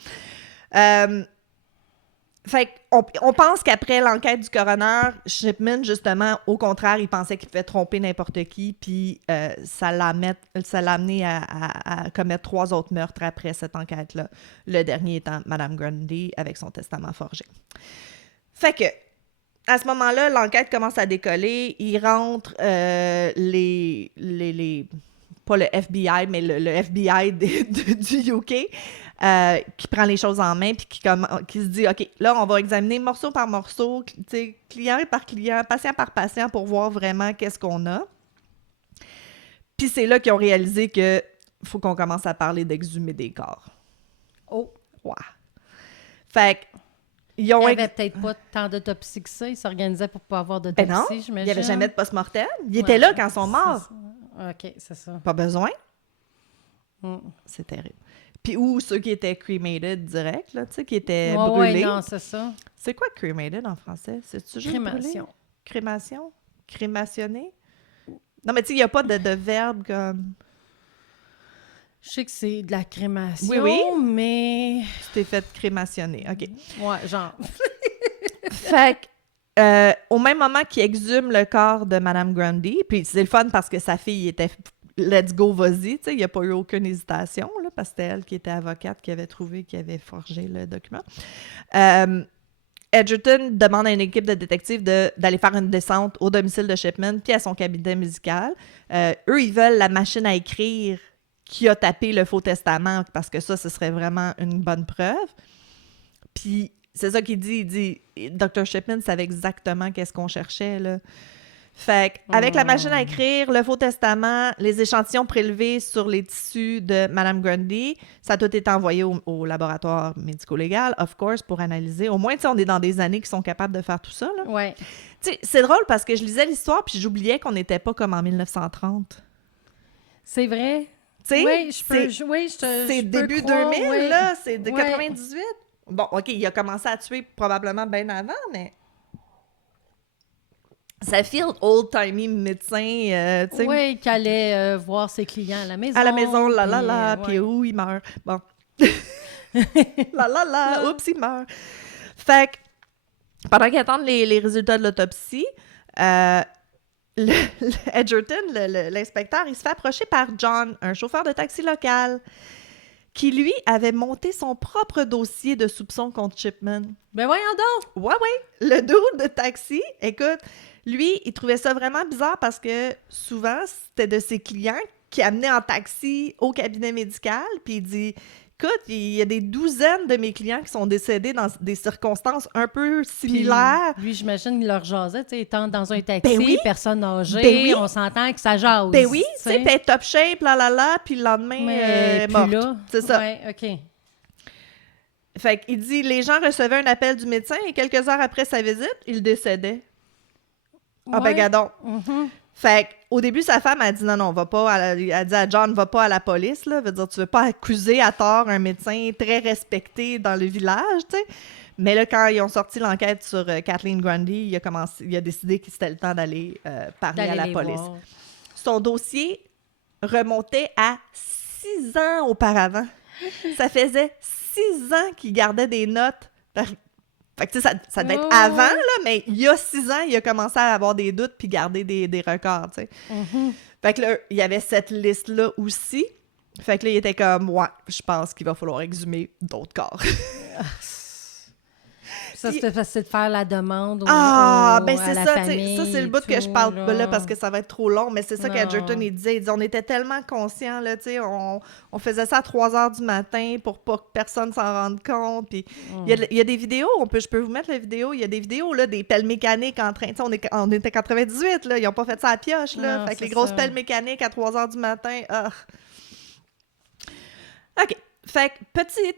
Fait qu'on pense qu'après l'enquête du coroner, Shipman, justement, au contraire, il pensait qu'il pouvait tromper n'importe qui, puis ça l'a amené à commettre 3 autres meurtres après cette enquête-là. Le dernier étant Madame Grundy avec son testament forgé. Fait que, à ce moment-là, l'enquête commence à décoller. Il rentre pas le FBI, mais le FBI du UK, qui prend les choses en main puis qui se dit, OK, là, on va examiner morceau par morceau, client par client, patient par patient pour voir vraiment qu'est-ce qu'on a. Puis c'est là qu'ils ont réalisé que faut qu'on commence à parler d'exhumer des corps. Oh! Ouais. Fait que, il n'y avait peut-être pas tant d'autopsie que ça. Ils s'organisaient pour pas avoir d'autopsie, non, j'imagine. Il n'y avait jamais de post-mortem. Ils étaient là quand ils sont morts. OK, c'est ça. Pas besoin. C'est terrible. Puis ou ceux qui étaient cremated direct, là, tu sais, qui étaient brûlés. Oui, non, c'est ça. C'est quoi cremated en français? C'est-tu juste Crémation. brûlé? Crémation? Crémationné? Non, mais tu sais, il n'y a pas de verbe comme... Je sais que c'est de la crémation, Oui, oui. mais... Tu t'es fait crémationner, OK. Ouais, genre... Fait que, au même moment qu'il exhume le corps de Madame Grundy, puis c'est le fun parce que sa fille était « let's go, vas-y », tu sais, il n'y a pas eu aucune hésitation, là, parce que c'était elle qui était avocate, qui avait trouvé, qui avait forgé le document. Edgerton demande à une équipe de détectives d'aller faire une descente au domicile de Shipman puis à son cabinet musical. Eux, ils veulent la machine à écrire qui a tapé le faux testament parce que ça, ce serait vraiment une bonne preuve. Puis c'est ça qu'il dit. Il dit « Dr. Shipman savait exactement qu'est-ce qu'on cherchait, là. » Fait qu'avec la machine à écrire, le faux testament, les échantillons prélevés sur les tissus de Mme Grundy, ça a tout été envoyé au laboratoire médico-légal, of course, pour analyser. Au moins, tu sais, on est dans des années qui sont capables de faire tout ça, là. Ouais. Tu sais, c'est drôle parce que je lisais l'histoire puis j'oubliais qu'on n'était pas comme en 1930. C'est vrai? Tu sais, Oui, c'est début croire, 2000, ouais. là, c'est de Ouais. 98. Bon, OK, il a commencé à tuer probablement bien avant, mais... Ça file old-timey médecin, tu sais. Oui, qu'il allait voir ses clients à la maison. À la maison, puis, puis où il meurt. Bon. Oups, il meurt. Fait que, pendant qu'ils attendent les résultats de l'autopsie, Edgerton, l'inspecteur, il se fait approcher par John, un chauffeur de taxi local, qui, lui, avait monté son propre dossier de soupçon contre Shipman. Ben voyons donc! Ouais. Le dude de taxi, écoute, lui, il trouvait ça vraiment bizarre parce que souvent, c'était de ses clients qui amenaient en taxi au cabinet médical, puis il dit... Écoute, il y a des douzaines de mes clients qui sont décédés dans des circonstances un peu similaires. Puis, lui, j'imagine qu'il leur jasait, tu sais, étant dans un taxi, Ben oui. personne âgée, Ben oui. on s'entend que ça jase. Ben oui, tu sais, puis top shape, puis le lendemain, mais morte. là, C'est ça. Ouais, OK. Fait qu'il dit, les gens recevaient un appel du médecin et quelques heures après sa visite, il décédait. Ah ben, gadon. Mm-hmm. Fait qu'au début, sa femme a dit non, va pas. Elle dit à John, va pas à la police, là. Veut dire, tu veux pas accuser à tort un médecin très respecté dans le village, tu sais. Mais là, quand ils ont sorti l'enquête sur Kathleen Grundy, il a décidé que c'était le temps d'aller parler à la police. Voir. Son dossier remontait à 6 ans auparavant. Ça faisait 6 ans qu'il gardait des notes. Fait que, tu sais, ça devait être avant, là, mais il y a 6 ans, il a commencé à avoir des doutes puis garder des records, tu sais. Mm-hmm. Fait que là, il y avait cette liste-là aussi. Fait que là, il était comme, ouais, je pense qu'il va falloir exhumer d'autres corps. Ça, c'était facile de faire la demande ben à c'est la ça, famille, ça c'est le bout que je parle pas là parce que ça va être trop long, mais c'est ça qu'Edgerton il disait, on était tellement conscients, là, tu sais, on faisait ça à 3h du matin pour pas que personne s'en rende compte, puis il y a des vidéos, je peux vous mettre la vidéo, il y a des vidéos, là, des pelles mécaniques en train, tu sais, on était en 98, là, ils ont pas fait ça à pioche, là, Non, fait que les c'est grosses ça. pelles mécaniques à 3h du matin, OK. Fait que,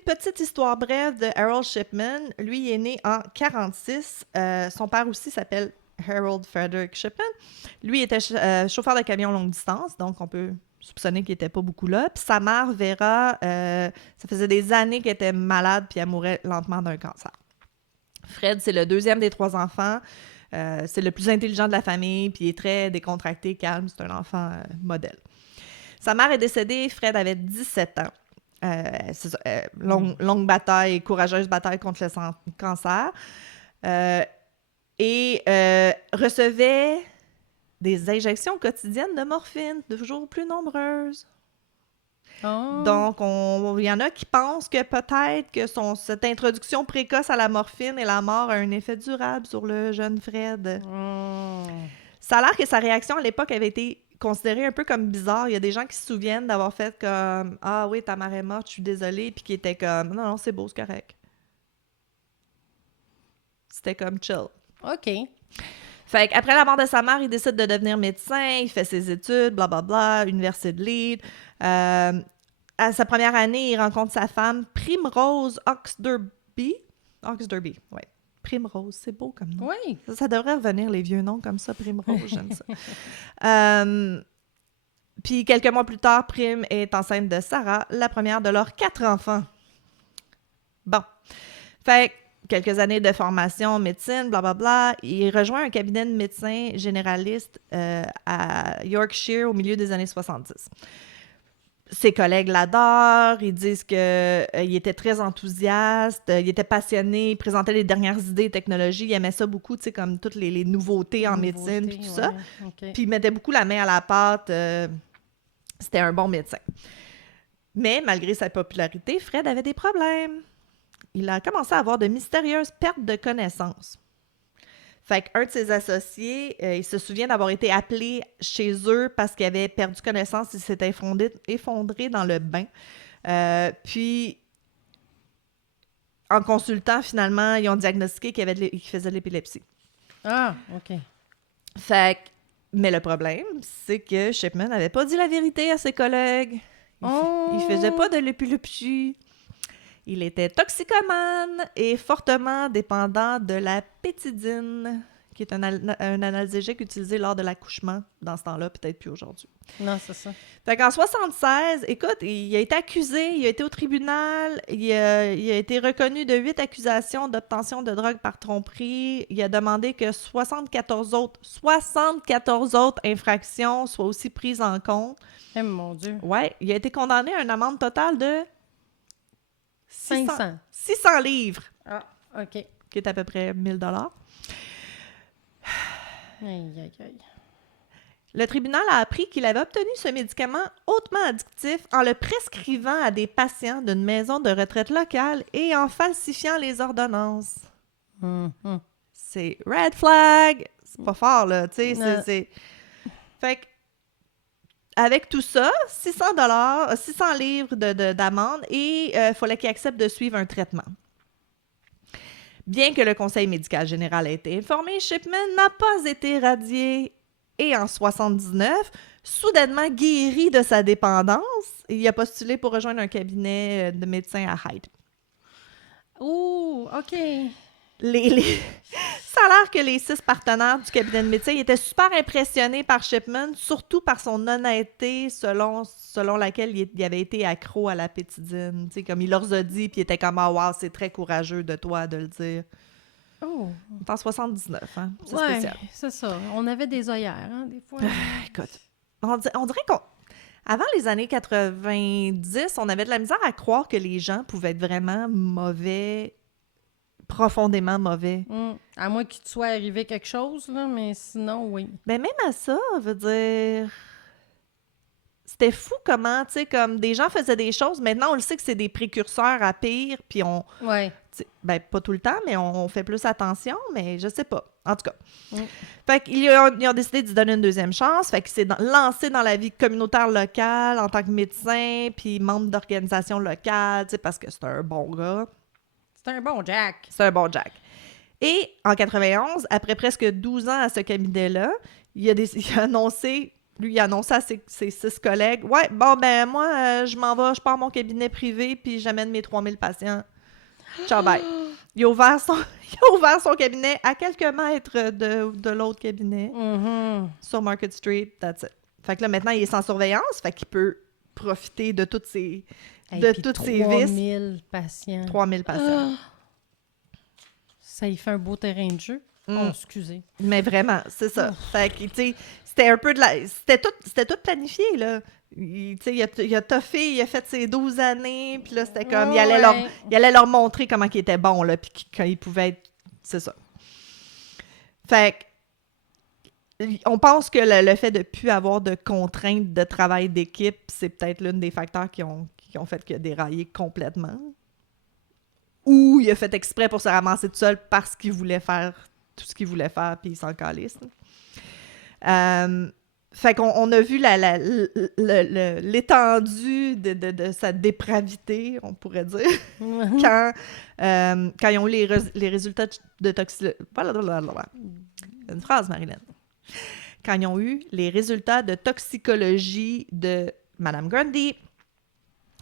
petite histoire brève de Harold Shipman. Lui, il est né en 1946. Son père aussi s'appelle Harold Frederick Shipman. Lui, il était chauffeur de camion longue distance, donc on peut soupçonner qu'il n'était pas beaucoup là. Puis sa mère, Vera, ça faisait des années qu'elle était malade puis elle mourait lentement d'un cancer. Fred, c'est le deuxième des 3 enfants. C'est le plus intelligent de la famille, puis il est très décontracté, calme. C'est un enfant modèle. Sa mère est décédée, Fred avait 17 ans. C'est ça, longue bataille, courageuse bataille contre le cancer. Et recevait des injections quotidiennes de morphine, toujours plus nombreuses. Oh. Donc, il y en a qui pensent que peut-être que cette introduction précoce à la morphine et la mort a un effet durable sur le jeune Fred. Ça a l'air que sa réaction à l'époque avait été considéré un peu comme bizarre. Il y a des gens qui se souviennent d'avoir fait comme « Ah oui, ta mère est morte, je suis désolée », puis qui étaient comme « Non, c'est beau, c'est correct. » C'était comme chill. OK. Fait qu'après la mort de sa mère, il décide de devenir médecin, il fait ses études, blablabla, Université de Leeds. À sa première année, il rencontre sa femme, Primrose Oxderby. Oxderby, oui. Primrose, c'est beau comme nom. Oui. Ça devrait revenir, les vieux noms comme ça, Primrose, j'aime ça. Puis quelques mois plus tard, Prim est enceinte de Sarah, la première de leurs 4 enfants. Bon. Fait quelques années de formation en médecine, blablabla. Il rejoint un cabinet de médecins généralistes à Yorkshire au milieu des années 70. Ses collègues l'adorent, ils disent qu'il était très enthousiaste, il était passionné, il présentait les dernières idées et technologies, il aimait ça beaucoup, tu sais, comme toutes les nouveautés en médecine puis tout ça. Okay. Puis il mettait beaucoup la main à la pâte, c'était un bon médecin. Mais malgré sa popularité, Fred avait des problèmes. Il a commencé à avoir de mystérieuses pertes de connaissances. Fait qu'un de ses associés, il se souvient d'avoir été appelé chez eux parce qu'il avait perdu connaissance, il s'était effondré dans le bain. Puis, en consultant, finalement, ils ont diagnostiqué qu'il faisait de l'épilepsie. Ah, OK. Fait que, mais le problème, c'est que Shipman n'avait pas dit la vérité à ses collègues. Il faisait pas de l'épilepsie. Il était toxicomane et fortement dépendant de la pétidine, qui est un analgésique utilisé lors de l'accouchement dans ce temps-là, peut-être plus aujourd'hui. Non, c'est ça. Fait qu'en 76, écoute, il a été accusé, il a été au tribunal, il a été reconnu de 8 accusations d'obtention de drogue par tromperie. Il a demandé que 74 autres infractions soient aussi prises en compte. Eh, mon Dieu. Ouais, il a été condamné à une amende totale de 500 livres. Ah, OK. Qui est à peu près 1000 $. Aïe, aïe, aïe. Le tribunal a appris qu'il avait obtenu ce médicament hautement addictif en le prescrivant à des patients d'une maison de retraite locale et en falsifiant les ordonnances. C'est red flag! C'est pas fort, là, tu sais, c'est... Fait que, avec tout ça, 600 livres d'amende et il fallait qu'il accepte de suivre un traitement. Bien que le conseil médical général ait été informé, Shipman n'a pas été radié et en 79, soudainement guéri de sa dépendance, il a postulé pour rejoindre un cabinet de médecins à Hyde. Oh, OK. Ça a l'air que les 6 partenaires du cabinet de médecins étaient super impressionnés par Shipman, surtout par son honnêteté selon laquelle il avait été accro à la pétidine. Tu sais, comme il leur a dit, puis il était comme « Ah, wow, c'est très courageux de toi de le dire. » Oh. C'est en 79, hein? C'est ouais, spécial. C'est ça. On avait des œillères, hein, des fois. Écoute, on dirait qu'avant les années 90, on avait de la misère à croire que les gens pouvaient être vraiment mauvais, profondément mauvais. À moins qu'il te soit arrivé quelque chose, là, mais sinon, oui. Ben même à ça, veut dire... C'était fou comment, tu sais, comme des gens faisaient des choses. Maintenant, on le sait que c'est des précurseurs à pire, puis on... Ouais. Ben, pas tout le temps, mais on fait plus attention, mais je sais pas. En tout cas. Fait qu'ils ont décidé de se donner une deuxième chance. Fait qu'il s'est lancé dans la vie communautaire locale en tant que médecin, puis membre d'organisation locale, tu sais, parce que c'est un bon gars. C'est un bon Jack. C'est un bon Jack. Et en 91, après presque 12 ans à ce cabinet-là, il a annoncé... Lui, il a annoncé à ses 6 collègues, « Ouais, bon, ben moi, je m'en vais, je pars mon cabinet privé, puis j'amène mes 3000 patients. Ciao, bye. » Il a ouvert son cabinet à quelques mètres de l'autre cabinet, sur Market Street, that's it. Fait que là, maintenant, il est sans surveillance, fait qu'il peut profiter de toutes ses vices. 3000 patients. 3000 patients. Ça y fait un beau terrain de jeu. Oh, excusez. Mais vraiment, c'est ça. Fait que, tu sais, c'était un peu de la... C'était tout planifié, là. Il a toffé, il a fait ses 12 années, puis là, c'était comme... Il allait leur montrer comment il était bon, là, puis quand il pouvait être... C'est ça. Fait que... On pense que le fait de ne plus avoir de contraintes de travail d'équipe, c'est peut-être l'un des facteurs qui ont fait qu'il a déraillé complètement. Ou il a fait exprès pour se ramasser tout seul parce qu'il voulait faire tout ce qu'il voulait faire, puis il s'en calisse. Fait qu'on a vu l'étendue de sa dépravité, on pourrait dire, quand ils ont eu les résultats de toxicologie... Une phrase, Marilyn. Quand ils ont eu les résultats de toxicologie de Mme Grundy.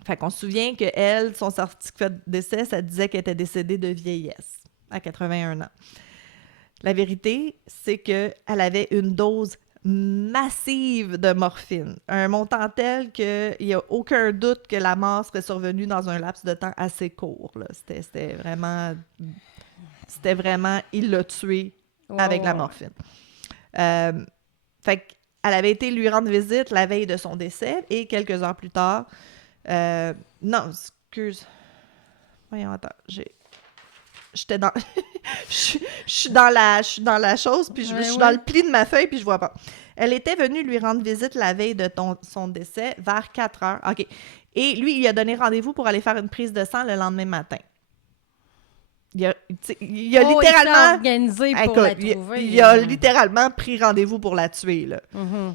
Fait qu'on se souvient qu'elle, son certificat de décès, ça disait qu'elle était décédée de vieillesse à 81 ans. La vérité, c'est qu'elle avait une dose massive de morphine. Un montant tel qu'il n'y a aucun doute que la mort serait survenue dans un laps de temps assez court. Là. C'était vraiment... C'était vraiment... Il l'a tué avec la morphine. Fait qu'elle avait été lui rendre visite la veille de son décès et quelques heures plus tard... non, excuse... Voyons, attends, j'étais dans... je suis dans la chose, puis je suis dans le pli de ma feuille, puis je vois pas. Elle était venue lui rendre visite la veille de son décès, vers 4 heures. OK. Et lui, il a donné rendez-vous pour aller faire une prise de sang le lendemain matin. Il a littéralement... Il s'est organisé pour la trouver. Il a littéralement pris rendez-vous pour la tuer, là. Mm-hmm.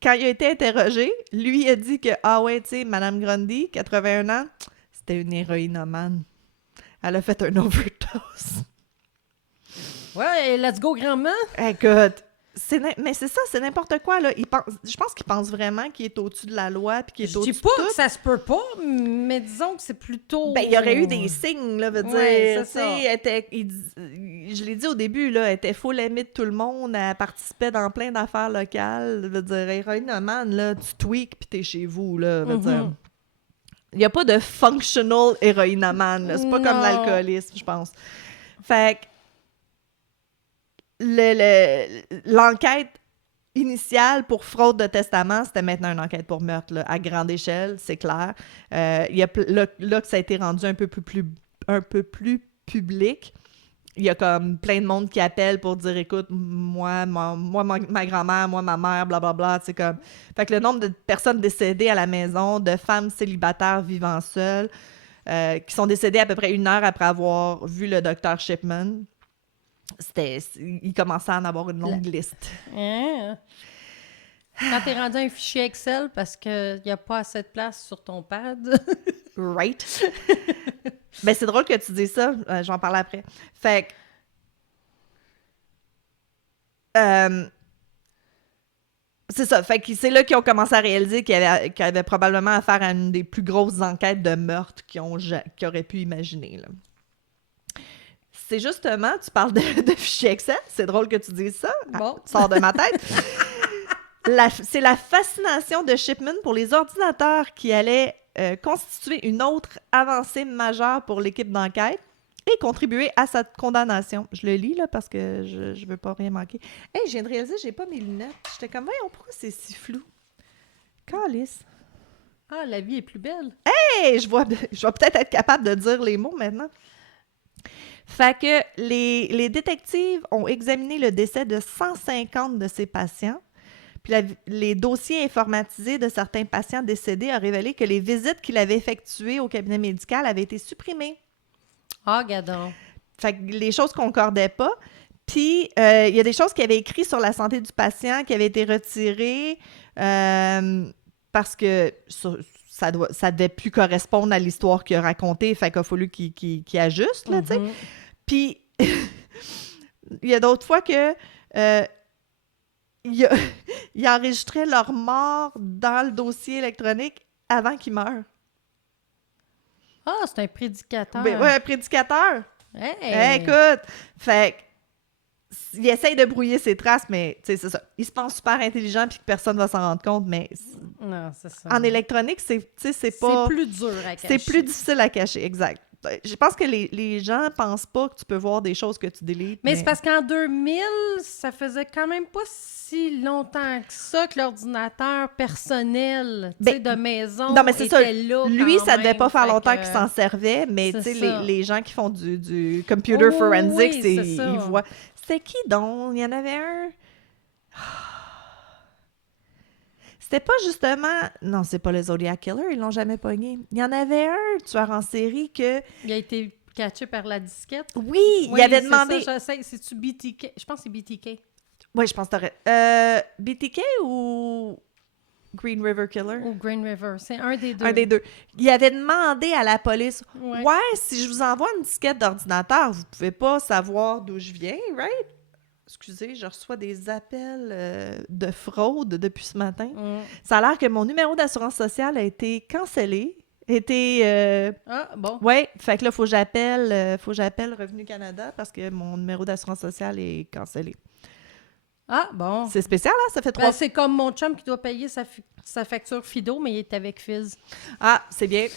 Quand il a été interrogé, lui a dit que, ah ouais, tu sais, Madame Grundy, 81 ans, c'était une héroïnomane. Elle a fait un overdose. Ouais, let's go, grand-mère! Écoute, mais c'est ça, c'est n'importe quoi, là. Je pense qu'il pense vraiment qu'il est au-dessus de la loi puis qu'il est au-dessus de tout. Je dis pas que ça se peut pas, mais disons que c'est plutôt... Ben, il y aurait eu des signes, là, veut dire. C'est ça. Je l'ai dit au début, là, elle était full amie de tout le monde, elle participait dans plein d'affaires locales. Veut dire, héroïnomane, là, tu tweaks puis t'es chez vous, là, veut dire. Il n'y a pas de functional héroïnomane, là. C'est pas comme l'alcoolisme, je pense. Fait que l'enquête initiale pour fraude de testament, c'était maintenant une enquête pour meurtre, là, à grande échelle, c'est clair. Il y a là que ça a été rendu un peu plus public. Il y a comme plein de monde qui appelle pour dire, écoute, ma grand-mère, moi, ma mère, blablabla, tu sais, comme... Fait que le nombre de personnes décédées à la maison, de femmes célibataires vivant seules, qui sont décédées à peu près 1 heure après avoir vu le docteur Shipman, il commençait à en avoir une longue liste. Quand t'es rendu un fichier Excel parce qu'il n'y a pas assez de place sur ton pad. Right? Ben, c'est drôle que tu dises ça. Je vais en parler après. Fait que... c'est ça. Fait que c'est là qu'ils ont commencé à réaliser qu'ils avaient probablement affaire à une des plus grosses enquêtes de meurtre qu'ils auraient pu imaginer, là. C'est justement, tu parles de fichiers Excel, c'est drôle que tu dises ça, Bon. sort de ma tête. C'est la fascination de Shipman pour les ordinateurs qui allait constituer une autre avancée majeure pour l'équipe d'enquête et contribuer à sa condamnation. Je le lis, là, parce que je veux pas rien manquer. Hey, je viens de réaliser, j'ai pas mes lunettes. J'étais comme, voyons, pourquoi c'est si flou? Calice. Ah, la vie est plus belle. Hey, je vais peut-être être capable de dire les mots maintenant. Fait que les détectives ont examiné le décès de 150 de ces patients. Puis les dossiers informatisés de certains patients décédés ont révélé que les visites qu'il avait effectuées au cabinet médical avaient été supprimées. Ah, gadon. Fait que les choses concordaient pas. Puis, il y a des choses qui avaient écrites sur la santé du patient qui avaient été retirées parce que ça devait plus correspondre à l'histoire qu'il a racontée. Fait qu'il a fallu qu'il ajuste, là, tu sais. Puis, il y a d'autres fois que il enregistrait leur mort dans le dossier électronique avant qu'ils meurent. Ah, c'est un prédicateur. Oui, un prédicateur. Hey. Écoute, fait il essaye de brouiller ses traces, mais c'est ça. Il se pense super intelligent puis que personne ne va s'en rendre compte, mais non, c'est ça. En électronique, c'est pas... C'est plus dur à cacher. C'est plus difficile à cacher, exact. Je pense que les gens pensent pas que tu peux voir des choses que tu délites. Mais c'est parce qu'en 2000, ça faisait quand même pas si longtemps que ça que l'ordinateur personnel de maison non, mais c'est ça. Là. Lui, ça devait même, pas faire longtemps qu'il s'en servait, mais tu sais, les gens qui font du computer forensics, ils voient... C'était qui donc? Il y en avait un... C'était pas justement... Non, c'est pas le Zodiac Killer, ils l'ont jamais pogné. Il y en avait un tueur en série que... Il a été catché par la disquette. Oui, il avait demandé... Ça, c'est-tu BTK? Je pense que c'est BTK. Oui, je pense que t'aurais... BTK ou Green River Killer? Ou Green River, c'est un des deux. Un des deux. Il avait demandé à la police, ouais, si je vous envoie une disquette d'ordinateur, vous pouvez pas savoir d'où je viens, right? Excusez, je reçois des appels de fraude depuis ce matin. Ça a l'air que mon numéro d'assurance sociale a été cancellé. Ah, bon. Oui, fait que là, faut que j'appelle Revenu Canada parce que mon numéro d'assurance sociale est cancellé. Ah, bon. C'est spécial, hein? Ça fait 3 C'est comme mon chum qui doit payer sa facture Fido, mais il est avec Fizz. Ah, c'est bien.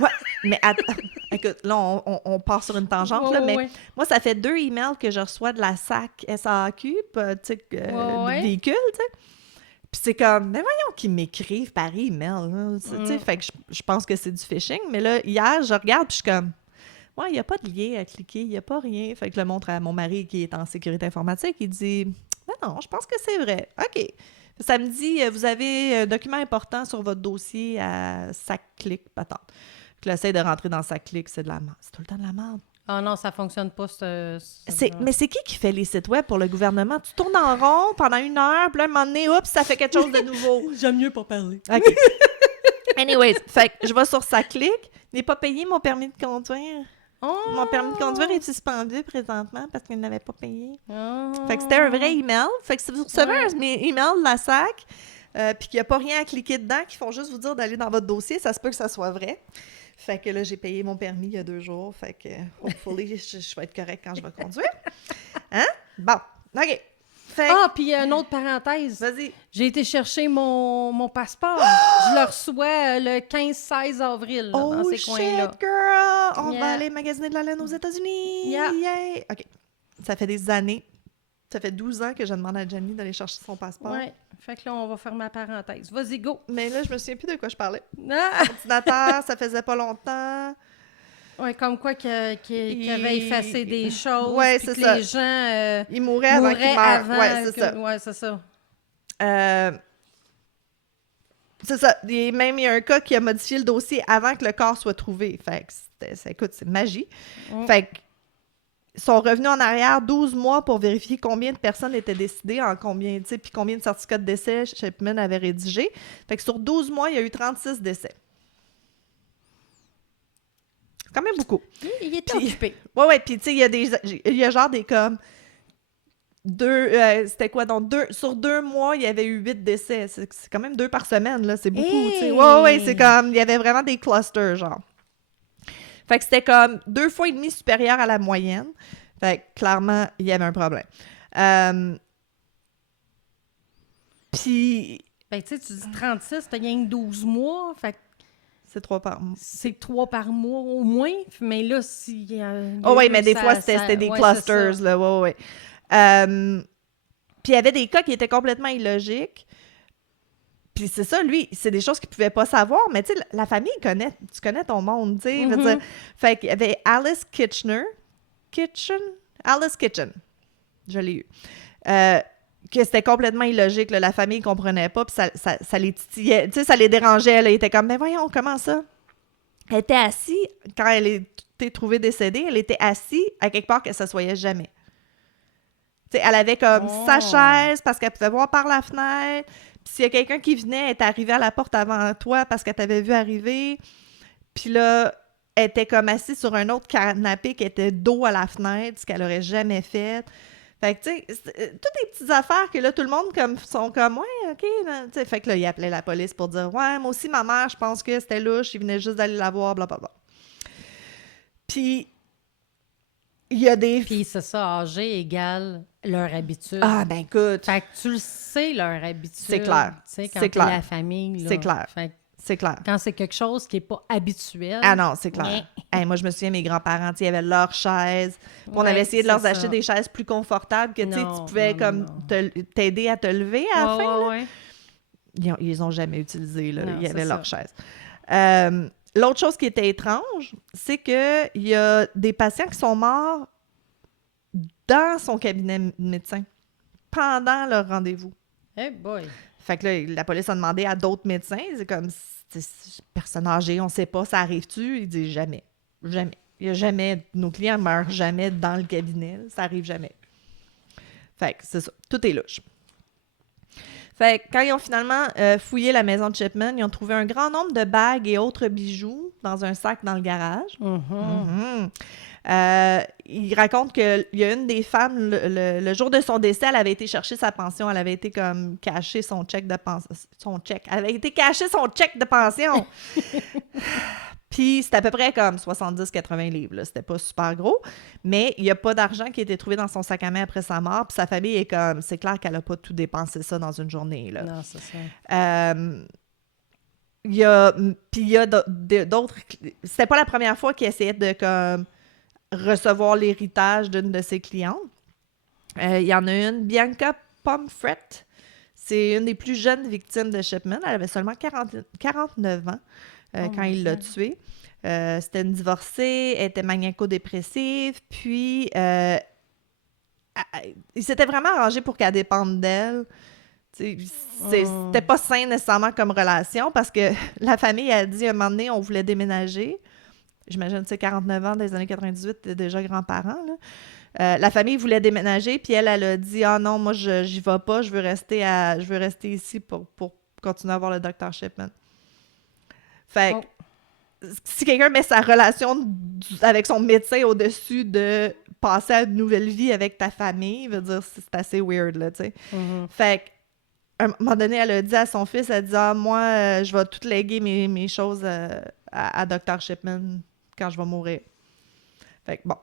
Ouais, mais attends, écoute, là, on part sur une tangente, là, mais moi, ça fait 2 emails que je reçois de la SAC SAQ, tu sais, de véhicule, tu sais. Puis c'est comme, mais voyons qu'ils m'écrivent par email, là, tu sais, fait que je pense que c'est du phishing, mais là, hier, je regarde, puis je suis comme, ouais, il n'y a pas de lien à cliquer, il n'y a pas rien. Fait que je le montre à mon mari qui est en sécurité informatique, il dit, non, je pense que c'est vrai. OK. Ça me dit, vous avez un document important sur votre dossier à SAC-Clic, patente. Puis j'essaie de rentrer dans SAC-Clic, c'est de la merde. C'est tout le temps de la merde. Ah non, ça fonctionne pas. Mais c'est qui fait les sites web pour le gouvernement? Tu tournes en rond pendant 1 heure, puis là, un moment donné, oups, ça fait quelque chose de nouveau. J'aime mieux pas parler. OK. Anyways, fait que je vais sur SAC-Clic. Je n'ai pas payé mon permis de conduire. Oh! Mon permis de conduire est suspendu présentement parce qu'il n'avait pas payé. Oh! Fait que c'était un vrai email. Fait que si vous recevez un email de la SAC, puis qu'il n'y a pas rien à cliquer dedans, qu'ils font juste vous dire d'aller dans votre dossier, ça se peut que ça soit vrai. Fait que là, j'ai payé mon permis il y a 2 jours. Fait que, hopefully, je vais être correct quand je vais conduire. Hein? Bon, OK. Puis il y a une autre parenthèse. Vas-y. J'ai été chercher mon passeport. Je le reçois le 15-16 avril, là, dans ces coins-là. Oh shit, girl! On va aller magasiner de la laine aux États-Unis! Yeah. Yay! OK. Ça fait des années. Ça fait 12 ans que je demande à Jenny d'aller chercher son passeport. Ouais. Fait que là, on va faire ma parenthèse. Vas-y, go! Mais là, je me souviens plus de quoi je parlais. Ah! L'ordinateur, ça faisait pas longtemps. Oui, comme quoi qu'il avait effacé des choses. Oui, c'est ça. Les gens ils mouraient avant qu'ils meurent. Oui, c'est ça. Oui, c'est ça. C'est ça. Même il y a un cas qui a modifié le dossier avant que le corps soit trouvé. Fait que écoute, c'est magie. Fait que ils sont revenus en arrière 12 mois pour vérifier combien de personnes étaient décédées en combien, tu sais, puis combien de certificats de décès Chapman avait rédigé. Fait que sur 12 mois, il y a eu 36 décès. C'est quand même beaucoup. Il était occupé. Ouais, puis tu sais, il y a genre des comme... c'était quoi? Donc, sur 2 mois, il y avait eu 8 décès. C'est quand même 2 par semaine, là. C'est beaucoup, tu sais. Ouais, c'est comme... Il y avait vraiment des clusters, genre. Fait que c'était comme 2 fois et demi supérieur à la moyenne. Fait que clairement, il y avait un problème. Puis... Ben, tu sais, tu dis 36, t'as rien que 12 mois, fait que c'est 3 par mois. C'est 3 par mois au moins, mais là, s'il y a... oui, mais des fois, c'était des clusters, là. Ouais. Puis il y avait des cas qui étaient complètement illogiques. Puis c'est ça, lui, c'est des choses qu'il pouvait pas savoir, mais tu sais, la famille tu connais ton monde, tu sais. Fait qu'il y avait Alice Kitchen, je l'ai eu, que c'était complètement illogique, là, la famille comprenait pas, puis ça les titillait, tu sais, ça les dérangeait, là, ils étaient comme, mais voyons, comment ça? Elle était assise, quand elle était trouvée décédée, elle était assise à quelque part qu'elle ne s'assoyait jamais. T'sais, elle avait comme sa chaise parce qu'elle pouvait voir par la fenêtre. Puis s'il y a quelqu'un qui venait, elle est arrivée à la porte avant toi parce qu'elle t'avait vu arriver. Puis là, elle était comme assise sur un autre canapé qui était dos à la fenêtre, ce qu'elle aurait jamais fait. Fait que, tu sais, toutes les petites affaires que là, tout le monde sont comme, ouais, OK. T'sais, fait que là, il appelait la police pour dire, ouais, moi aussi, ma mère, je pense que c'était louche, il venait juste d'aller la voir, blablabla. Puis, il y a des... Puis c'est ça, âgé égale leur habitude. Ah, ben écoute... Fait que tu le sais, leur habitude. C'est clair. Tu sais, quand t'es la famille, là. C'est clair. Fait que c'est clair. quand c'est quelque chose qui n'est pas habituel... Ah non, c'est clair. Hey, moi, je me souviens, mes grands-parents, ils avaient leur chaise. On avait essayé de leur acheter des chaises plus confortables que tu pouvais t'aider à te lever à la fin. Ouais. Ils les ont jamais utilisés. Là. Non, il y avait leur chaise. L'autre chose qui était étrange, c'est qu'il y a des patients qui sont morts dans son cabinet de médecin pendant leur rendez-vous. Hey boy! Fait que là, la police a demandé à d'autres médecins, c'est comme, personne âgée, on sait pas, ça arrive-tu? Il dit jamais. Jamais. Il y a jamais, nos clients meurent jamais dans le cabinet, ça arrive jamais. Fait que c'est ça, tout est louche. Fait que quand ils ont finalement fouillé la maison de Chapman, ils ont trouvé un grand nombre de bagues et autres bijoux dans un sac dans le garage. Il raconte qu'il y a une des femmes, le jour de son décès, elle avait été chercher sa pension. Elle avait été comme cacher son chèque de pension. Elle avait été cacher son chèque de pension. Puis c'était à peu près comme 70-80 livres, là. C'était pas super gros, mais il n'y a pas d'argent qui a été trouvé dans son sac à main après sa mort, puis sa famille est comme, c'est clair qu'elle a pas tout dépensé ça dans une journée, là. Non, c'est ça. Il y a, puis il y a d'autres... C'était pas la première fois qu'il essayait de comme, recevoir l'héritage d'une de ses clientes. Il y en a une, Bianca Pomfret. C'est une des plus jeunes victimes de Shipman. Elle avait seulement 49 ans quand il l'a tuée. C'était une divorcée, elle était maniaco-dépressive, puis il s'était vraiment arrangé pour qu'elle dépende d'elle. C'était pas sain nécessairement comme relation parce que la famille a dit à un moment donné, on voulait déménager. J'imagine, tu sais, 49 ans, des années 98, t'es déjà grands-parents, là. La famille voulait déménager, puis elle a dit « Ah non, moi, j'y vais pas, je veux rester ici pour continuer à voir le Dr. Shipman. » Fait que, si quelqu'un met sa relation avec son médecin au-dessus de passer à une nouvelle vie avec ta famille, veut dire, c'est assez weird, là, tu sais. Fait qu'à un moment donné, elle a dit à son fils, elle dit « Ah, moi, je vais tout léguer mes choses à Dr. Shipman quand je vais mourir. » Fait que bon.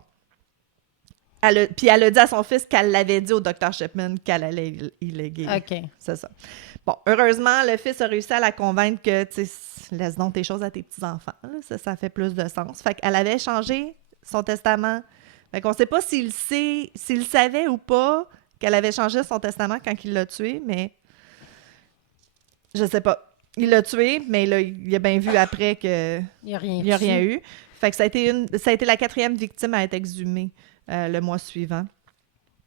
Puis elle a dit à son fils qu'elle l'avait dit au Dr. Shipman qu'elle allait y léguer. OK. C'est ça. Bon, heureusement, le fils a réussi à la convaincre que, tu sais, laisse donc tes choses à tes petits-enfants. Là. Ça fait plus de sens. Fait qu'elle avait changé son testament. Fait qu'on sait pas s'il savait ou pas qu'elle avait changé son testament quand il l'a tué, mais je sais pas. Il l'a tué, mais là, il a bien vu après que il n'y a rien eu. Fait que ça a été la 4e victime à être exhumée. Le mois suivant.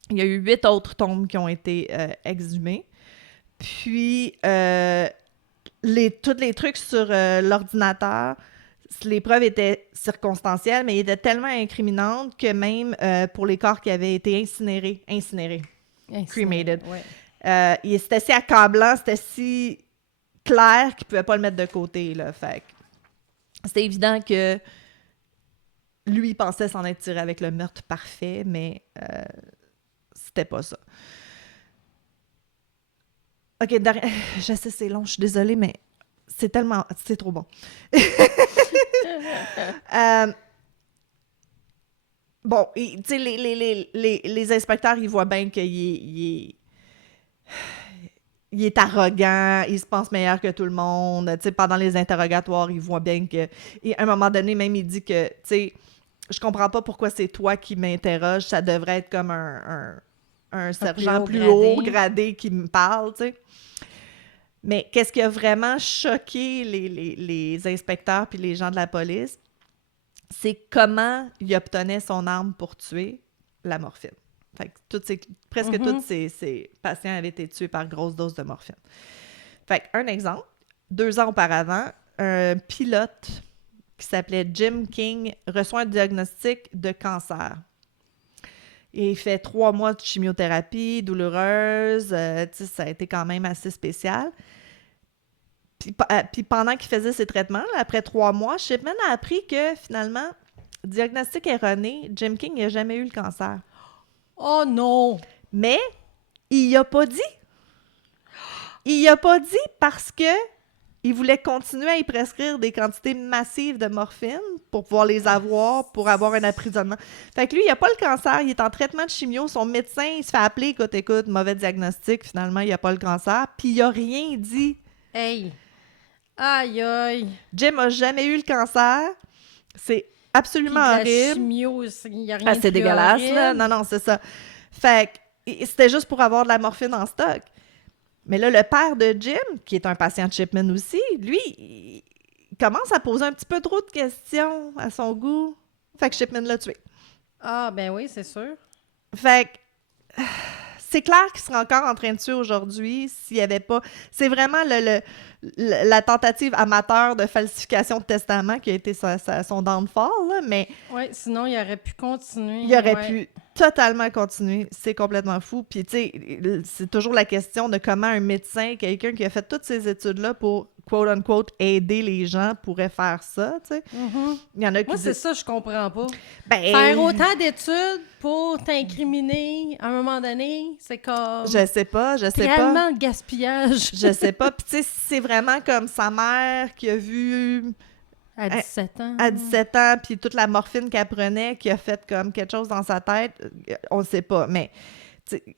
Il y a eu 8 autres tombes qui ont été exhumées. Puis, tous les trucs sur l'ordinateur, les preuves étaient circonstancielles, mais ils étaient tellement incriminantes que même pour les corps qui avaient été incinérés, cremated, c'était si accablant, c'était si clair qu'ils ne pouvaient pas le mettre de côté. Là, fait c'était évident que lui, il pensait s'en être tiré avec le meurtre parfait, mais c'était pas ça. OK, je sais, c'est long, je suis désolée, mais c'est trop bon. Bon, tu sais, les inspecteurs, ils voient bien qu'il est arrogant, il se pense meilleur que tout le monde. Tu sais, pendant les interrogatoires, ils voient bien que... Et à un moment donné, même, il dit que, tu sais, je comprends pas pourquoi c'est toi qui m'interroges. Ça devrait être comme un sergent plus haut gradé qui me parle, tu sais. Mais qu'est-ce qui a vraiment choqué les inspecteurs puis les gens de la police, c'est comment il obtenait son arme pour tuer la morphine. Fait que presque tous ces patients avaient été tués par grosse dose de morphine. Fait un exemple, 2 ans auparavant, un pilote qui s'appelait Jim King, reçoit un diagnostic de cancer. Il fait 3 mois de chimiothérapie douloureuse. Ça a été quand même assez spécial. Puis pendant qu'il faisait ses traitements, là, après 3 mois, Shipman a appris que, finalement, diagnostic erroné, Jim King n'a jamais eu le cancer. Oh non! Mais il n'a pas dit. Il n'a pas dit parce que il voulait continuer à y prescrire des quantités massives de morphine pour pouvoir les avoir, pour avoir un emprisonnement. Fait que lui, il n'a pas le cancer, il est en traitement de chimio. Son médecin, il se fait appeler, écoute, mauvais diagnostic, finalement, il n'a pas le cancer. Puis il n'a rien dit. Hey! Aïe, aïe! Jim n'a jamais eu le cancer. C'est absolument horrible. Chimio, il n'y a rien de c'est dégueulasse, là. Non, c'est ça. Fait que c'était juste pour avoir de la morphine en stock. Mais là, le père de Jim, qui est un patient de Shipman aussi, lui, il commence à poser un petit peu trop de questions à son goût. Fait que Shipman l'a tué. Ah, ben oui, c'est sûr. Fait que c'est clair qu'il serait encore en train de tuer aujourd'hui s'il n'y avait pas... C'est vraiment la tentative amateur de falsification de testament qui a été son downfall, là, mais... Oui, sinon, il aurait pu continuer. Il aurait pu totalement continuer. C'est complètement fou. Puis, tu sais, c'est toujours la question de comment un médecin, quelqu'un qui a fait toutes ces études-là pour, quote-unquote, aider les gens, pourrait faire ça, tu sais. Il y en a qui Moi, c'est ça, je comprends pas. Ben, faire autant d'études pour t'incriminer, à un moment donné, c'est comme... Je sais pas. Tellement de gaspillage. Je sais pas. Puis, tu sais, c'est vraiment comme sa mère qui a vu... À 17 ans. À 17 ans, puis toute la morphine qu'elle prenait, qui a fait comme quelque chose dans sa tête, on ne sait pas. Mais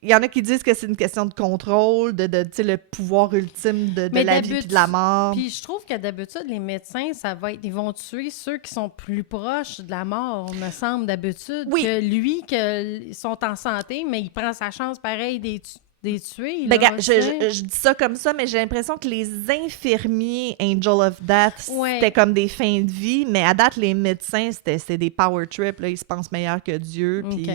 il y en a qui disent que c'est une question de contrôle, de le pouvoir ultime de Mais la vie puis de la mort. Puis je trouve que d'habitude, les médecins, ils vont tuer ceux qui sont plus proches de la mort, me semble, d'habitude. Oui. Que lui, ils sont en santé, mais il prend sa chance pareil des tuer. Ben, là, gars, je dis ça comme ça, mais j'ai l'impression que les infirmiers Angel of Death, Ouais. c'était comme des fins de vie, mais à date, les médecins, c'était des power trips, là, ils se pensent meilleurs que Dieu, puis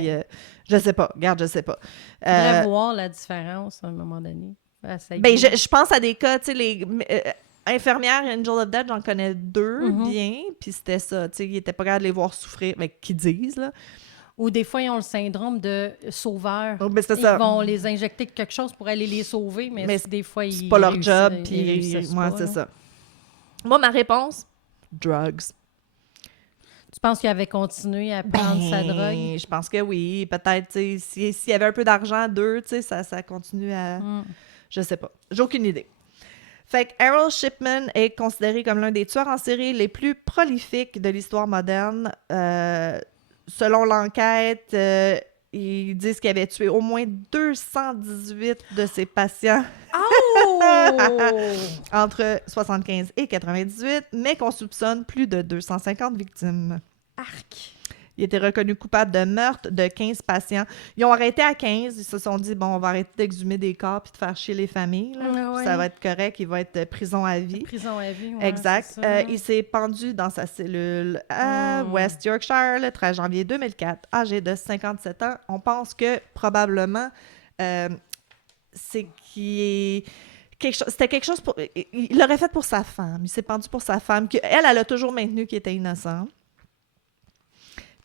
je sais pas, regarde, je sais pas. Faudrait voir la différence à un moment donné. Ben, je pense à des cas, tu sais, les infirmières Angel of Death, j'en connais 2 bien, puis c'était ça, tu sais, ils étaient pas capables de les voir souffrir, mais qu'ils disent, là. Ou des fois, ils ont le syndrome de sauveur. Oh, ben, c'est Ils ça. vont les injecter quelque chose pour aller les sauver, mais des fois, c'est pas leur job, puis moi, pas, c'est là. ça. Moi, ma réponse, drugs. Tu penses qu'il avait continué à prendre sa drogue? Je pense que oui. Peut-être, tu sais, s'il y avait un peu d'argent, tu sais, ça continue à... Je sais pas. J'ai aucune idée. Fait que Errol Shipman est considéré comme l'un des tueurs en série les plus prolifiques de l'histoire moderne. Selon l'enquête, ils disent qu'il avait tué au moins 218 de ses patients Oh! entre 75 et 98, mais qu'on soupçonne plus de 250 victimes. Arc! Il était reconnu coupable de meurtre de 15 patients. Ils ont arrêté à 15. Ils se sont dit, bon, on va arrêter d'exhumer des corps puis de faire chier les familles. Là. Ouais. Ça va être correct. Il va être prison à vie. Prison à vie, ouais, Exact. c'est ça. Il s'est pendu dans sa cellule à West Yorkshire le 13 janvier 2004, âgé de 57 ans. On pense que probablement, c'est qu'il est... C'était quelque chose pour... Il l'aurait fait pour sa femme. Il s'est pendu pour sa femme. Elle a toujours maintenu qu'il était innocent.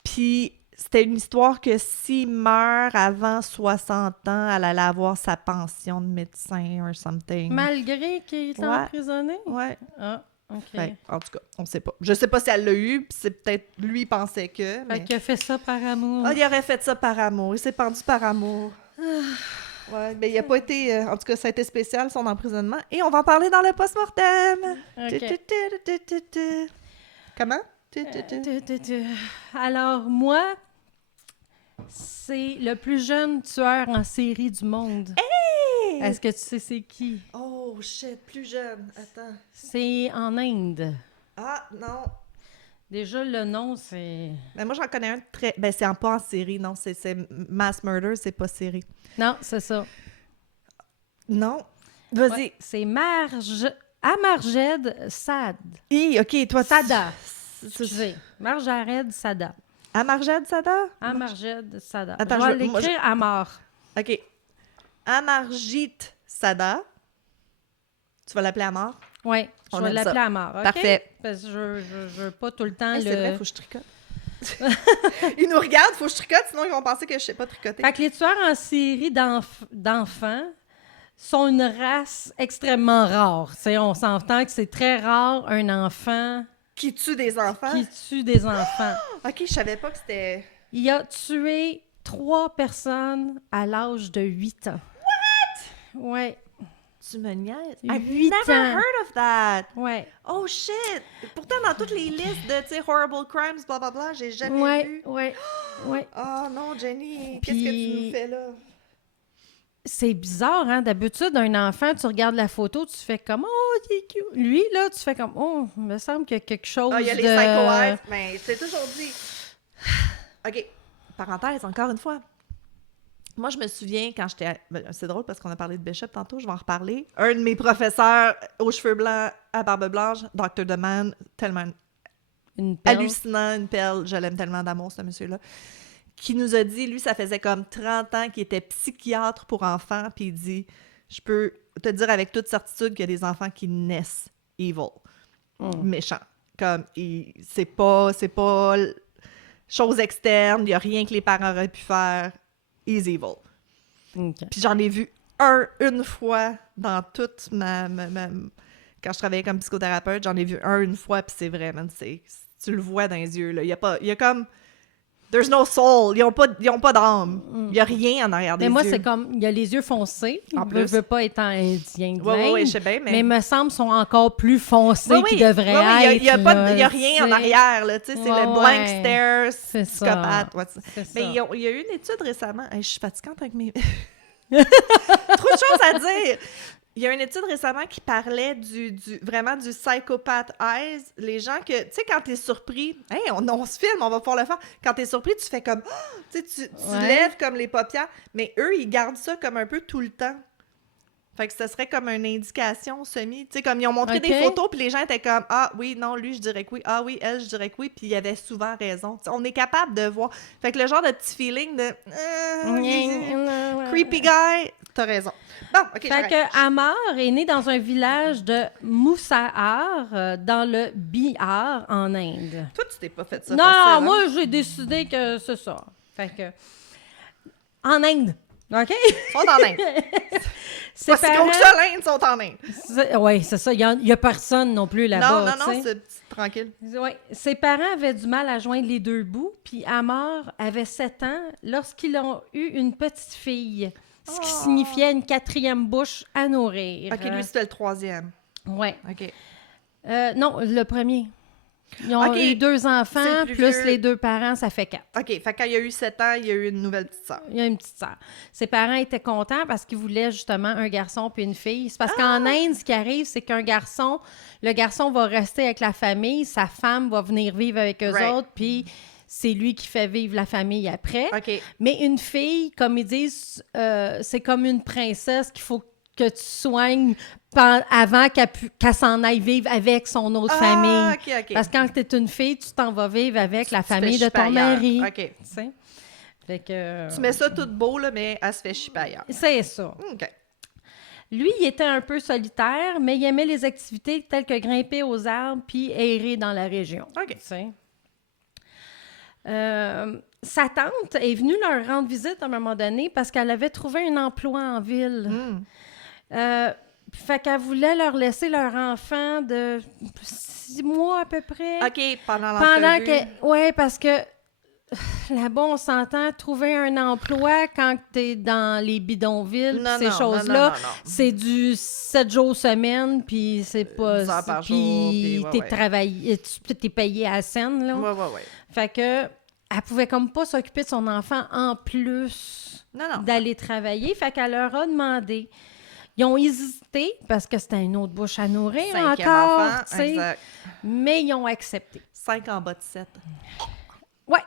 Puis, c'était une histoire que s'il meurt avant 60 ans, elle allait avoir sa pension de médecin or something. Malgré qu'il est emprisonné? Ouais. Ah, OK. Fait, en tout cas, on sait pas. Je sais pas si elle l'a eu, puis c'est peut-être lui pensait que. Fait Mais... qu'il a fait ça par amour. Ah, il aurait fait ça par amour. Il s'est pendu par amour. Ouais, mais il a pas été... en tout cas, ça a été spécial, son emprisonnement. Et on va en parler dans le post-mortem. OK. Comment? Alors, moi, c'est le plus jeune tueur en série du monde. Hey! Est-ce que tu sais c'est qui? Oh, shit, plus jeune. Attends. C'est en Inde. Ah, non. Déjà, le nom, c'est... Mais moi, j'en connais un très... Ben, c'est pas en série, non. C'est Mass Murder, c'est pas série. Non, c'est ça. Non. Vas-y. Ouais, c'est Amarjed Sad. OK, toi... Sada. Excusez. Marjared Sada. Amarjed Sada? Amarjed Sada. Attends, je vais l'écrire à mort. OK. Amarjit Sada. Tu vas l'appeler à mort? Oui, je vais l'appeler à mort. Okay? Parfait. Parce que je veux pas tout le temps C'est vrai, faut que je tricote. Ils nous regardent, faut que je tricote, sinon ils vont penser que je sais pas tricoter. Fait que les tueurs en série d'enfants sont une race extrêmement rare. T'sais, on s'entend que c'est très rare un enfant... Qui tue des enfants? Qui tue des enfants. OK, je savais pas que c'était... Il a tué 3 personnes à l'âge de 8 ans. What? Ouais. Tu me niaises? 8 I've never ans. heard of that! Ouais. Oh shit! Pourtant, dans toutes les listes de, tu sais, horrible crimes, blablabla, j'ai jamais vu. Ouais. Oh non, Jenny, Puis... qu'est-ce que tu nous fais là? C'est bizarre, hein? D'habitude, un enfant, tu regardes la photo, tu fais comme « Oh, il est cute! » Lui, là, tu fais comme « Oh, il me semble qu'il y a quelque chose de... » Ah, il y a les psycho-eyes, mais c'est toujours dit. OK, parenthèse, encore une fois. Moi, je me souviens quand j'étais... c'est drôle parce qu'on a parlé de Bishop tantôt, je vais en reparler. Un de mes professeurs aux cheveux blancs, à barbe blanche, Dr. Deman, tellement Une perle. hallucinant, une perle, je l'aime tellement d'amour, ce monsieur-là, qui nous a dit, lui, ça faisait comme 30 ans qu'il était psychiatre pour enfants, puis il dit, je peux te dire avec toute certitude qu'il y a des enfants qui naissent evil, méchants. Comme, c'est pas chose externe, il n'y a rien que les parents auraient pu faire, he's evil. Okay. Puis j'en ai vu une fois dans toute ma... Quand je travaillais comme psychothérapeute, j'en ai vu une fois, puis c'est vrai, man, tu le vois dans les yeux, là. Il y a comme... There's no soul. Ils ont pas d'âme. Il y a rien en arrière des Mais moi, yeux. c'est comme, il y a les yeux foncés. En Je plus. veux pas être indien de Oui, l'Inde, je sais bien, mais il me semble sont encore plus foncés Oui, qu'ils devraient être. il y a là, rien en tu sais. arrière, là. Tu sais, c'est Ouais, le blank ouais. stare, C'est ça. psychopathe. Ouais, C'est mais ça. il y a eu une étude récemment. Hey, je suis fatigante avec mes... Trop de choses à dire! Il y a une étude récemment qui parlait vraiment du psychopath eyes. Les gens que, tu sais, quand t'es surpris, hey, on se filme, on va pouvoir le faire. Quand t'es surpris, tu fais comme, tu sais, tu lèves comme les paupières. Mais eux, ils gardent ça comme un peu tout le temps. Fait que ce serait comme une indication semi. Tu sais, comme ils ont montré des photos, puis les gens étaient comme, ah oui, non, lui, je dirais que oui. Ah oui, elle, je dirais que oui. Puis il y avait souvent raison. T'sais, on est capable de voir. Fait que le genre de petit feeling de creepy guy, t'as raison. Bon, OK, Fait que Amar est né dans un village de Moussahar, dans le Bihar, en Inde. Toi, tu t'es pas fait ça Non, facile, moi, j'ai décidé que c'est ça. Fait que... En Inde, OK? Ils sont en Inde. Ses Pas si gros que ça, l'Inde, ils sont en Inde. Oui, c'est ça. Il n'y a personne non plus là-bas. Non, c'est tranquille. Ouais. Ses parents avaient du mal à joindre les deux bouts, puis Amar avait 7 ans lorsqu'ils ont eu une petite fille, ce qui signifiait une 4e bouche à nourrir. OK, lui, c'était le 3e. Oui. OK. Non, le premier. Ils ont eu 2 enfants, plus plus vieux. les 2 parents, ça fait 4. OK, fait que quand il y a eu 7 ans, il y a eu une nouvelle petite sœur. Il y a une petite sœur. Ses parents étaient contents parce qu'ils voulaient justement un garçon puis une fille. C'est parce qu'en Inde, ce qui arrive, c'est le garçon va rester avec la famille, sa femme va venir vivre avec eux autres, puis c'est lui qui fait vivre la famille après. OK. Mais une fille, comme ils disent, c'est comme une princesse qu'il faut que tu soignes avant qu'elle s'en aille vivre avec son autre famille. OK. Parce que quand tu es une fille, tu t'en vas vivre avec la Tu te famille fais de ton chipper ailleurs. mari. OK. Tu sais? Fait que... Tu mets ça tout beau, là, mais elle se fait chipper ailleurs. C'est ça. OK. Lui, il était un peu solitaire, mais il aimait les activités telles que grimper aux arbres puis errer dans la région. OK. Tu sais. Sa tante est venue leur rendre visite à un moment donné parce qu'elle avait trouvé un emploi en ville. Fait qu'elle voulait leur laisser leur enfant de 6 mois à peu près. OK, pendant l'entrevue. Oui, parce que là-bas, on s'entend, trouver un emploi quand t'es dans les bidonvilles, Non, ces non, choses-là, non. c'est du 7 jours semaine, puis c'est pas... 10 heures par jour, puis puis t'es payé à la scène, là. Ouais. Fait que elle pouvait comme pas s'occuper de son enfant en plus d'aller travailler. Fait qu'elle leur a demandé. Ils ont hésité parce que c'était une autre bouche à nourrir 5e encore, enfant, tu sais, exact. mais ils ont accepté. 5 en bas de 7. Ouais.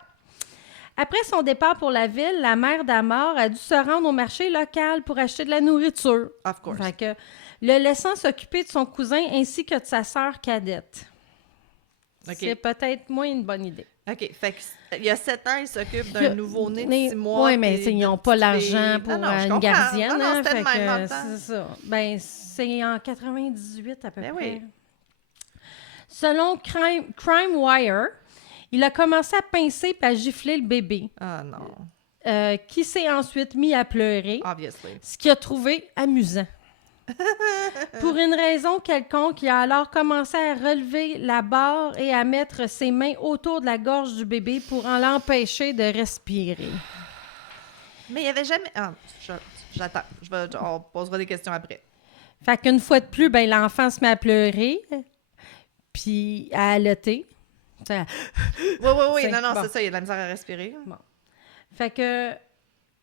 Après son départ pour la ville, la mère d'Amar a dû se rendre au marché local pour acheter de la nourriture. Of course. Fait que, le laissant s'occuper de son cousin ainsi que de sa sœur cadette. OK. C'est peut-être moins une bonne idée. OK, fait qu'il y a 7 ans, il s'occupe d'un nouveau-né de 6 mois. Oui, mais puis ils de n'ont pas petite l'argent fille. pour Non, je une comprends. gardienne. Non, c'était fait le même que dans le temps. c'est ça. Ben, c'est en 98 à peu Ben près. oui. Selon Crime Wire, il a commencé à pincer et à gifler le bébé, Ah non, qui s'est ensuite mis à pleurer, obviously. ce qu'il a trouvé amusant. Pour une raison quelconque, il a alors commencé à relever la barre et à mettre ses mains autour de la gorge du bébé pour en l'empêcher de respirer. Mais il n'y avait jamais... Ah, j'attends. On posera des questions après. Fait qu'une fois de plus, ben, l'enfant se met à pleurer, puis à haleter. Oui, C'est non, bon. c'est ça, il y a de la misère à respirer. Fait que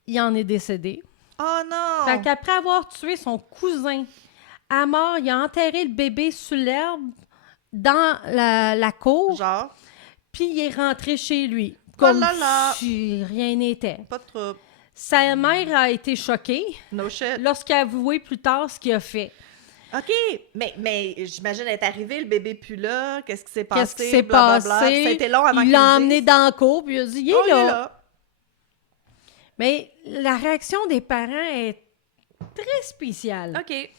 il en est décédé. Oh non! Fait qu'après avoir tué son cousin, Amar, il a enterré le bébé sous l'herbe dans la cour, Genre, puis il est rentré chez lui. Oh Comme là là! si rien n'était. Pas de trouble. Sa mère a été choquée No shit. lorsqu'elle a avoué plus tard ce qu'il a fait. OK, mais j'imagine être arrivé, le bébé plus là, qu'est-ce qui s'est passé? Qu'est-ce qui s'est blablabla. passé? Puis ça a été long avant Il qu'il l'a le emmené dise. dans la cour, puis il a dit « Il est Oh, il est là. là. Mais la réaction des parents est très spéciale. OK.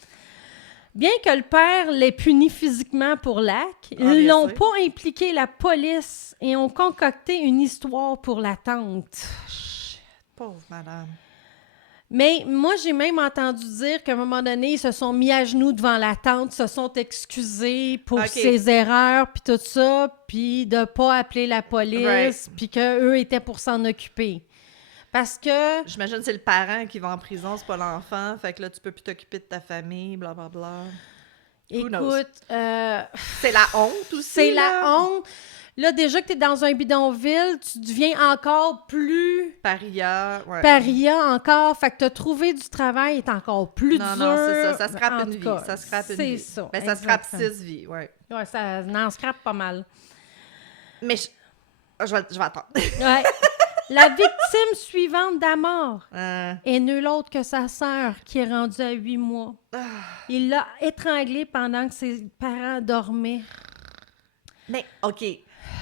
Bien que le père l'ait puni physiquement pour l'acte, ils n'ont Obviously. pas impliqué la police et ont concocté une histoire pour la tante. Shit, pauvre madame. Mais moi, j'ai même entendu dire qu'à un moment donné, ils se sont mis à genoux devant la tante, se sont excusés pour Ok. ses erreurs, puis tout ça, puis de pas appeler la police, Right. puis qu'eux étaient pour s'en occuper. Parce que... J'imagine que c'est le parent qui va en prison, c'est pas l'enfant. Fait que là, tu peux plus t'occuper de ta famille, blablabla. Who knows? Écoute, C'est la honte aussi. c'est là. la honte. Là, déjà que tu es dans un bidonville, tu deviens encore plus Paria, ouais. paria encore. Fait que te trouver du travail est encore plus dur. Non, c'est ça. Ça scrape En une tout vie. cas, Ça scrape une c'est vie. ça, Ben, ça scrape exactement. 6 vies, ouais. Ouais, ça en scrape pas mal. Mais je vais attendre. Ouais. La victime suivante d'Amor Euh, est nulle autre que sa sœur, qui est rendue à 8 mois. Il l'a étranglée pendant que ses parents dormaient. Mais, OK.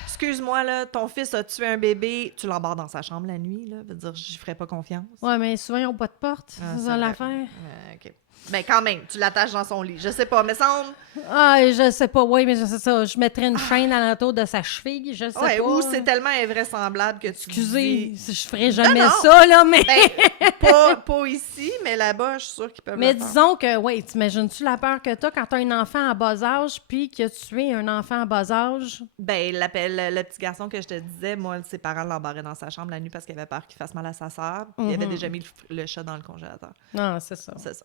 Excuse-moi, là, ton fils a tué un bébé, tu l'embarques dans sa chambre la nuit, là. Veut dire, j'y ferais pas confiance. Ouais, mais souvent, ils n'ont pas de porte. Ah, c'est c'est ça vrai. l'affaire. OK. Ben, quand même, tu l'attaches dans son lit. Je sais pas, mais semble... Ah, je sais pas. Oui, mais je sais ça. Je mettrais une chaîne alentour de sa cheville. Je sais Ouais, pas. ou c'est tellement invraisemblable que tu Excusez, dis... je ferais jamais non. ça, là, mais... Ben, pas ici, mais là-bas, je suis sûre qu'ils peuvent Mais le faire. disons que, oui, t'imagines-tu la peur que t'as quand t'as un enfant en bas âge puis que tu tué un enfant en bas âge? Ben, le petit garçon que je te disais, moi, ses parents l'embarraient dans sa chambre la nuit parce qu'il avait peur qu'il fasse mal à sa sœur. Puis il avait déjà mis le chat dans le congélateur. Non, c'est ça. C'est ça.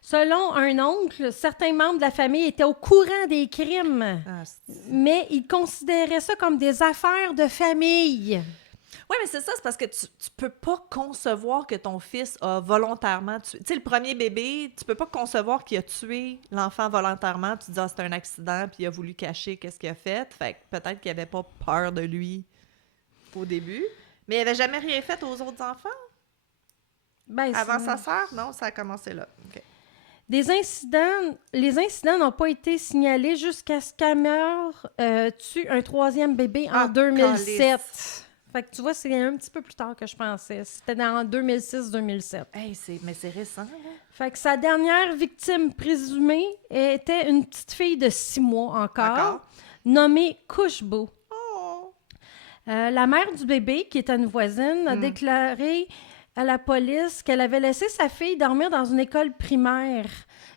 Selon un oncle, certains membres de la famille étaient au courant des crimes, Ah, mais ils considéraient ça comme des affaires de famille. oui, mais c'est ça, c'est parce que tu peux pas concevoir que ton fils a volontairement tué. Tu sais, le premier bébé, tu peux pas concevoir qu'il a tué l'enfant volontairement. Tu te dis, ah, c'est un accident, puis il a voulu cacher qu'est-ce qu'il a fait. Fait que peut-être qu'il avait pas peur de lui au début. Mais il avait jamais rien fait aux autres enfants Ben, avant c'est- sa sœur? Non, ça a commencé là. OK. les incidents n'ont pas été signalés jusqu'à ce qu'Amor tue un troisième bébé en Ah, 2007. calice. Fait que tu vois, c'est un petit peu plus tard que je pensais. C'était en 2006-2007. Hey, mais c'est récent, là. Fait que sa dernière victime présumée était une petite fille de 6 mois encore, nommée Couchebo. Oh! La mère du bébé, qui était une voisine, a déclaré à la police qu'elle avait laissé sa fille dormir dans une école primaire.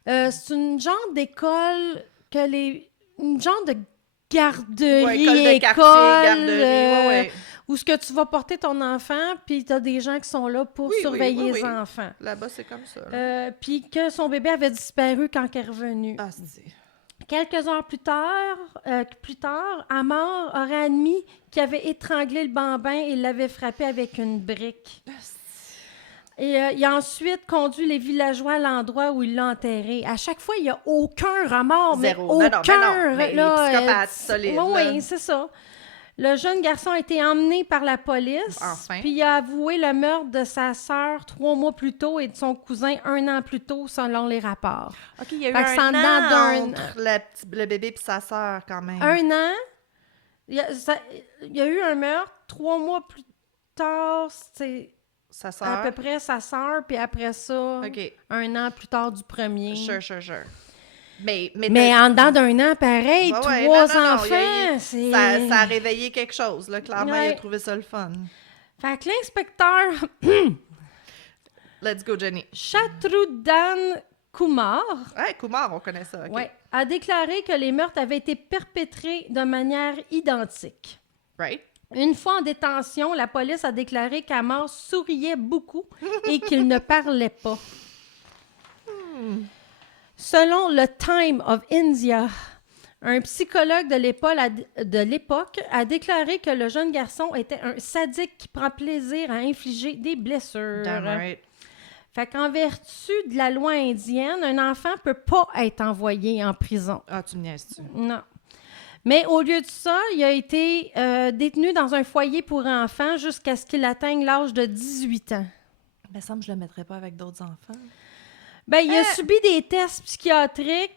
C'est une genre d'école une genre de garderie, Ouais, école de quartier, garderie, ouais. où ce que tu vas porter ton enfant, puis tu as des gens qui sont là pour Oui, oui, surveiller oui, les oui. enfants. Là-bas, c'est comme ça. là. Puis que son bébé avait disparu quand elle est revenue. Ah, c'est... Quelques heures plus tard, Amor aurait admis qu'il avait étranglé le bambin et l'avait frappé avec une brique. Et il a ensuite conduit les villageois à l'endroit où il l'a enterré. À chaque fois, il n'y a aucun remords, mais Zéro. Non, non, aucun. mais il est psychopathe, solide, là. Oui, c'est ça. Le jeune garçon a été emmené par la police, Enfin. puis il a avoué le meurtre de sa sœur 3 mois plus tôt et de son cousin 1 an plus tôt, selon les rapports. OK, il y a eu Fait que c'est en un dedans an d'un- entre le bébé et sa sœur, quand même. 1 an, il y a eu un meurtre 3 mois plus tard, c'est Sa sœur. à peu près sa sœur, puis après ça, OK. 1 an plus tard du premier. Sure. Mais Mais en dedans d'un an, pareil, Ouais, 3 ouais, non, non, enfants, c'est... ça a réveillé quelque chose, là. Clairement, il Ouais. a trouvé ça le fun. Fait que l'inspecteur Let's go, Jenny. Shatrughan Kumar Ouais, Kumar, on connaît ça. OK. ouais, a déclaré que les meurtres avaient été perpétrés de manière identique. Right? Une fois en détention, la police a déclaré qu'Amor souriait beaucoup et qu'il ne parlait pas. Selon le Time of India, un psychologue de l'époque a déclaré que le jeune garçon était un sadique qui prend plaisir à infliger des blessures. Damn right. Fait qu'en vertu de la loi indienne, un enfant peut pas être envoyé en prison. Ah, tu me niaises-tu? Non. Mais au lieu de ça, il a été détenu dans un foyer pour enfants jusqu'à ce qu'il atteigne l'âge de 18 ans. Mais ça me je le mettrais pas avec d'autres enfants. Ben, il a subi des tests psychiatriques,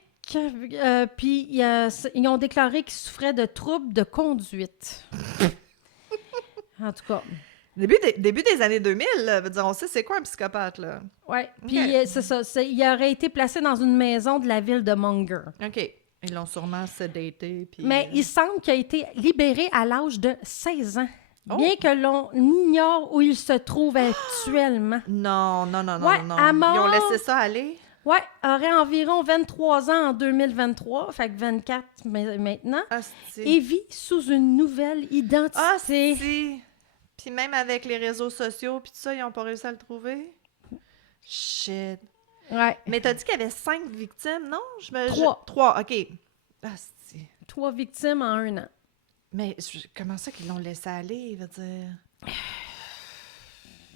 puis ils ont déclaré qu'il souffrait de troubles de conduite. En tout cas, Début des années 2000, là, veut dire, on sait c'est quoi un psychopathe, là. ouais. Puis Ok. c'est ça, il aurait été placé dans une maison de la ville de Munger. OK. Ils l'ont sûrement sédaté, puis... Mais il semble qu'il a été libéré à l'âge de 16 ans. Oh. bien que l'on ignore où il se trouve actuellement. Non. Ouais, à mort. Ils ont laissé ça aller? Ouais, aurait environ 23 ans en 2023, fait que 24 maintenant, Asti. et vit sous une nouvelle identité. Si. Puis même avec les réseaux sociaux, puis tout ça, ils n'ont pas réussi à le trouver? Shit. Ouais. Mais t'as dit qu'il y avait 5 victimes, non? 3. 3, OK. Asti. 3 victimes en 1 an. Mais comment ça qu'ils l'ont laissé aller, veut dire?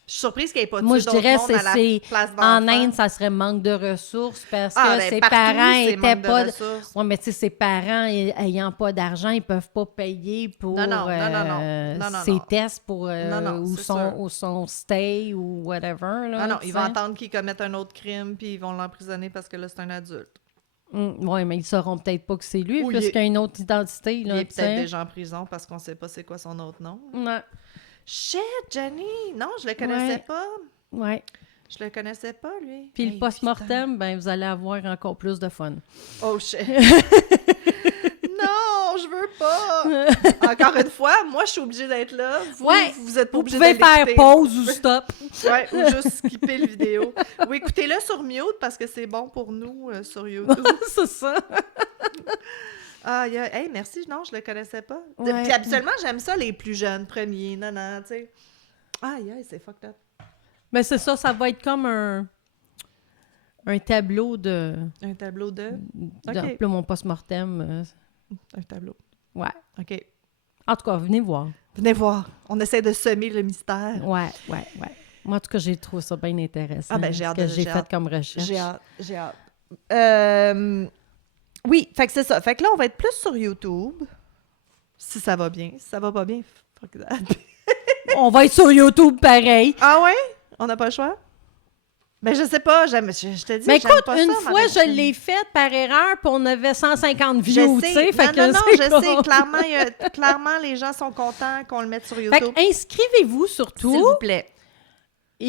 Je suis surprise qu'il n'y ait pas Moi, tué je d'autres dirais monde que à la c'est place en d'enfants. Inde, ça serait manque de ressources parce que Ben, ses partout, parents c'est étaient manque de pas... ressources. Oui, mais tu sais, ses parents ayant pas d'argent, ils peuvent pas payer pour Non. ses tests pour Non, ou c'est sûr. ou son stay ou whatever. Là, Non, tu ils vont sais. attendre qu'ils commettent un autre crime, puis ils vont l'emprisonner parce que là, c'est un adulte. Oui, mais ils sauront peut-être pas que c'est lui, Ou puisqu'il a une autre identité. Il Là, est tu sais. peut-être déjà en prison parce qu'on sait pas c'est quoi son autre nom. Ouais. Shit, Jenny! Non, je le connaissais pas. Ouais. Je le connaissais pas, lui. Puis Hey, le post-mortem, ben vous allez avoir encore plus de fun. putain. Oh, shit! Non, je veux pas! Encore une fois, moi, je suis obligée d'être là. Vous, vous êtes pas Vous obligés pouvez de faire l'écouter. pause ou stop. Ouais, ou juste skipper la vidéo. Ou écoutez-le sur mute parce que c'est bon pour nous sur YouTube. C'est ça. Ah, hey, merci. Non, je le connaissais pas. Ouais. Puis habituellement, j'aime ça, les plus jeunes premiers. Non, tu sais. Aïe, c'est fucked up. Mais c'est ça, ça va être comme un tableau de... Un tableau de... OK. Là, mon post-mortem. Un tableau. Ouais. OK. En tout cas, venez voir. Venez voir. On essaie de semer le mystère. Ouais. Moi, en tout cas, j'ai trouvé ça bien intéressant. Ah, ben, j'ai hâte ce que de- j'ai j'ai fait hâte. comme recherche. J'ai hâte. Oui, fait que c'est ça. Fait que là, on va être plus sur YouTube. Si ça va bien. Si ça va pas bien, fuck that. On va être sur YouTube pareil. Ah ouais? On n'a pas le choix? Ben, je sais pas. Je te dis, Mais j'aime écoute, pas une ça, fois, ma je routine. l'ai faite par erreur, puis on avait 150 Je views, tu sais. sais. Fait que Non, c'est je comme- sais. Clairement, les gens sont contents qu'on le mette sur Fait YouTube. que inscrivez-vous S'il surtout. vous plaît. Et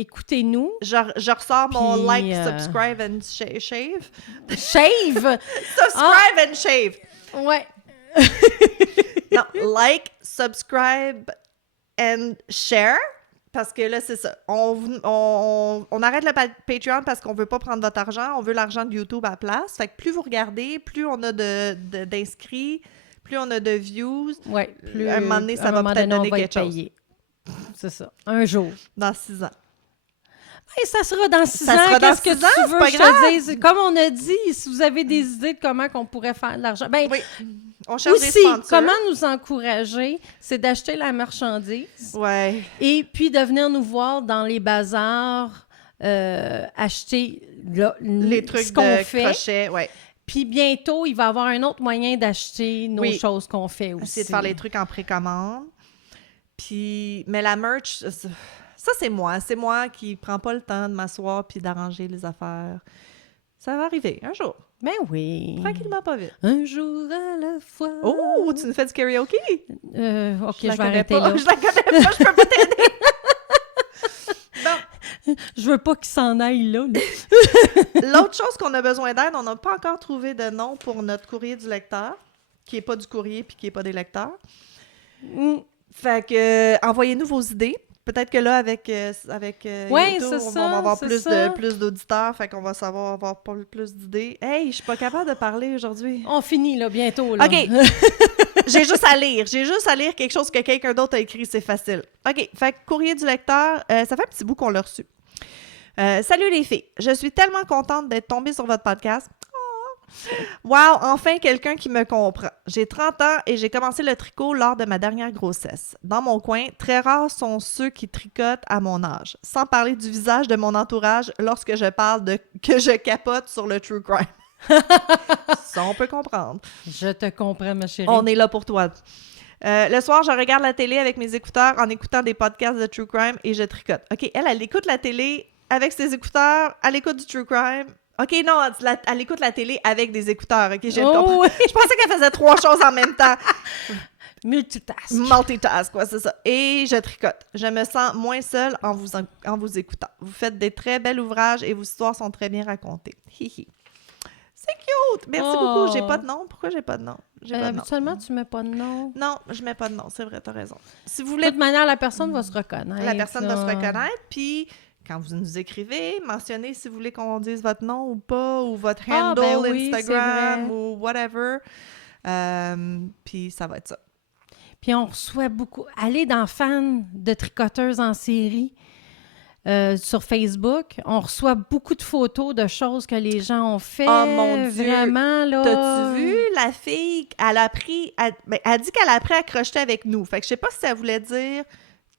écoutez-nous. Je ressors mon Puis, like, subscribe and shave. Shave! Subscribe and shave. Ouais. Non, like, subscribe and share. Parce que là, c'est ça. On arrête le Patreon parce qu'on veut pas prendre votre argent. On veut l'argent de YouTube à la place. Fait que plus vous regardez, plus on a d'inscrits, plus on a de views. Ouais. Plus, À un moment donné, ça à un va moment peut-être donné, on donner va quelque être chose. payé. C'est ça. Un jour. Dans 6 ans. Et ça sera dans 6 Ça ans. sera dans Qu'est-ce que 6 ans, tu c'est veux pas que je grave. te dise? Comme on a dit, si vous avez des idées de comment on pourrait faire de l'argent. Ben, Oui. On cherche des aussi, sponsors. comment nous encourager, c'est d'acheter la marchandise Ouais. et puis de venir nous voir dans les bazars, acheter Les ce trucs qu'on de fait. crochet, ouais. Puis bientôt, il va y avoir un autre moyen d'acheter nos Oui. choses qu'on fait aussi. Essayer de faire les trucs en précommande. Puis, mais la merch, ça, c'est moi. C'est moi qui prends pas le temps de m'asseoir puis d'arranger les affaires. Ça va arriver un jour. Ben oui. Tranquillement, pas vite. Un jour à la fois. Oh, tu nous fais du karaoke? OK, je la vais connais arrêter pas. là. Je la connais pas, je peux pas t'aider. Non. Je veux pas qu'il s'en aille là. L'autre chose qu'on a besoin d'aide, on n'a pas encore trouvé de nom pour notre courrier du lecteur, qui est pas du courrier puis qui est pas des lecteurs. Fait que envoyez-nous vos idées. Peut-être que là, avec Ouais, YouTube, c'est on ça, va avoir c'est plus ça. d'auditeurs, fait qu'on va avoir plus d'idées. Hey, je suis pas capable de parler aujourd'hui. On finit là bientôt. Là. OK. J'ai juste à lire quelque chose que quelqu'un d'autre a écrit, c'est facile. OK, fait que courrier du lecteur, ça fait un petit bout qu'on l'a reçu. Salut les filles, je suis tellement contente d'être tombée sur votre podcast. Wow, enfin quelqu'un qui me comprend. J'ai 30 ans et j'ai commencé le tricot lors de ma dernière grossesse. Dans mon coin, très rares sont ceux qui tricotent à mon âge. Sans parler du visage de mon entourage lorsque je parle de que je capote sur le true crime. Ça, on peut comprendre. Je te comprends, ma chérie. On est là pour toi. Le soir, je regarde la télé avec mes écouteurs en écoutant des podcasts de true crime et je tricote. OK, elle écoute la télé avec ses écouteurs, elle écoute du true crime. OK, non, elle écoute la télé avec des écouteurs. OK, j'ai compris. oui. Je pensais qu'elle faisait 3 choses en même temps. Multitask. Multitask, quoi, c'est ça. Et je tricote. Je me sens moins seule en vous écoutant. Vous faites des très bels ouvrages et vos histoires sont très bien racontées. Hihi. C'est cute! Merci Oh. beaucoup. J'ai pas de nom. Pourquoi j'ai pas de nom? J'ai pas de nom. Habituellement, tu mets pas de nom. Non, je mets pas de nom, c'est vrai, t'as raison. Si vous De voulez, toute manière, la personne va se reconnaître. la personne va se là. reconnaître, puis quand vous nous écrivez, mentionnez si vous voulez qu'on dise votre nom ou pas, ou votre Ah, handle ben oui, c'est Instagram vrai. ou whatever. Puis ça va être ça. Puis on reçoit beaucoup. Allez dans Fans de tricoteuses en série sur Facebook. On reçoit beaucoup de photos de choses que les gens ont fait. Oh mon Dieu! Vraiment, là. T'as-tu vu la fille? Elle a pris. Elle dit qu'elle a appris à crocheter avec nous. Fait que je sais pas si ça voulait dire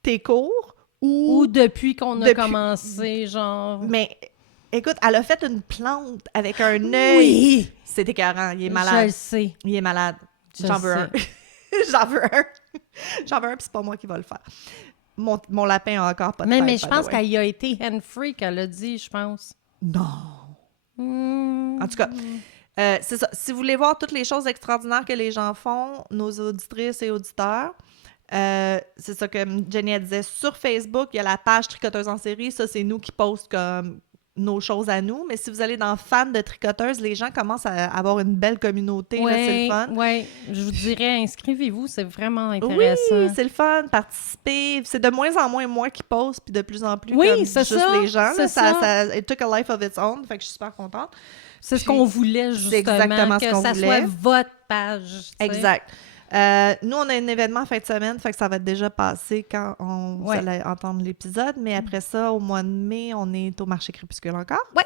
tes cours Ou depuis qu'on a Depuis- commencé, genre. Mais écoute, elle a fait une plante avec un œil. Oui! C'est écœurant. Il est Je malade. le sais. Il est malade. Je J'en le veux un. J'en veux un. J'en veux un, puis c'est pas moi qui va le faire. Mon lapin a encore pas de Mais tête, je by pense the way. qu'elle y a été hand-free qu'elle a dit, je pense. Non. Hmm. En tout cas, c'est ça. Si vous voulez voir toutes les choses extraordinaires que les gens font, nos auditrices et auditeurs, c'est ça que Jenny elle disait. Sur Facebook, il y a la page Tricoteuse en série. Ça, c'est nous qui postons comme nos choses à nous. Mais si vous allez dans Fans de Tricoteuses, les gens commencent à avoir une belle communauté. Là, c'est le fun. Oui, je vous dirais, inscrivez-vous, c'est vraiment Oui, intéressant. c'est le fun, participer. C'est de moins en moins moi qui poste, puis de plus en plus Oui, comme c'est juste ça, les gens. c'est Là, ça. it took a life of its own, fait que je suis super contente. C'est ce Puis, qu'on voulait, justement, exactement ce que qu'on ça voulait. soit votre page. tu sais. Exact. Nous, on a un événement en fin de semaine, fait que ça va être déjà passé quand vous Ouais. allez entendre l'épisode. Mais après ça, au mois de mai, on est au marché crépuscule encore. Ouais.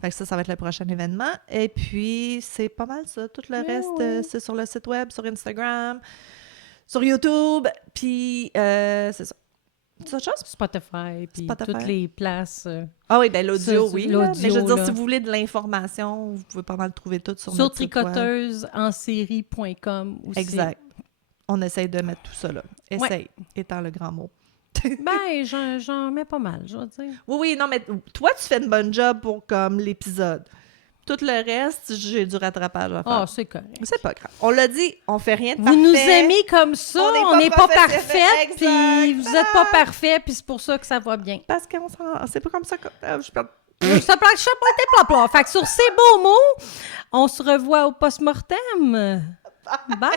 Fait que ça va être le prochain événement. Et puis, c'est pas mal ça. Tout le reste, ouais. c'est sur le site web, sur Instagram, sur YouTube. Puis, c'est ça. C'est autre chose? Spotify, puis Spotify. toutes les places. Ah oui, ben l'audio, Sur oui. l'audio, là. Mais je veux dire, là. si vous voulez de l'information, vous pouvez pas mal trouver tout sur Sur notre site web. tricoteusesensérie.com aussi. Exact. On essaye de mettre tout ça là. Essaye, étant le grand mot. Ben, j'en mets pas mal, je veux dire. Oui, oui, non, mais toi, tu fais une bonne job pour comme l'épisode. Tout le reste, j'ai du rattrapage à faire. Ah, c'est correct. C'est pas grave. On l'a dit, on fait rien de Vous parfait. nous aimez comme ça, on n'est pas professionnels. parfait, puis Exact. vous n'êtes pas parfait, puis c'est pour ça que ça va bien. Parce qu'on s'en... C'est pas comme ça que... je peux... Ça pas été plat. Fait que sur ces beaux mots, on se revoit au post-mortem. Bye!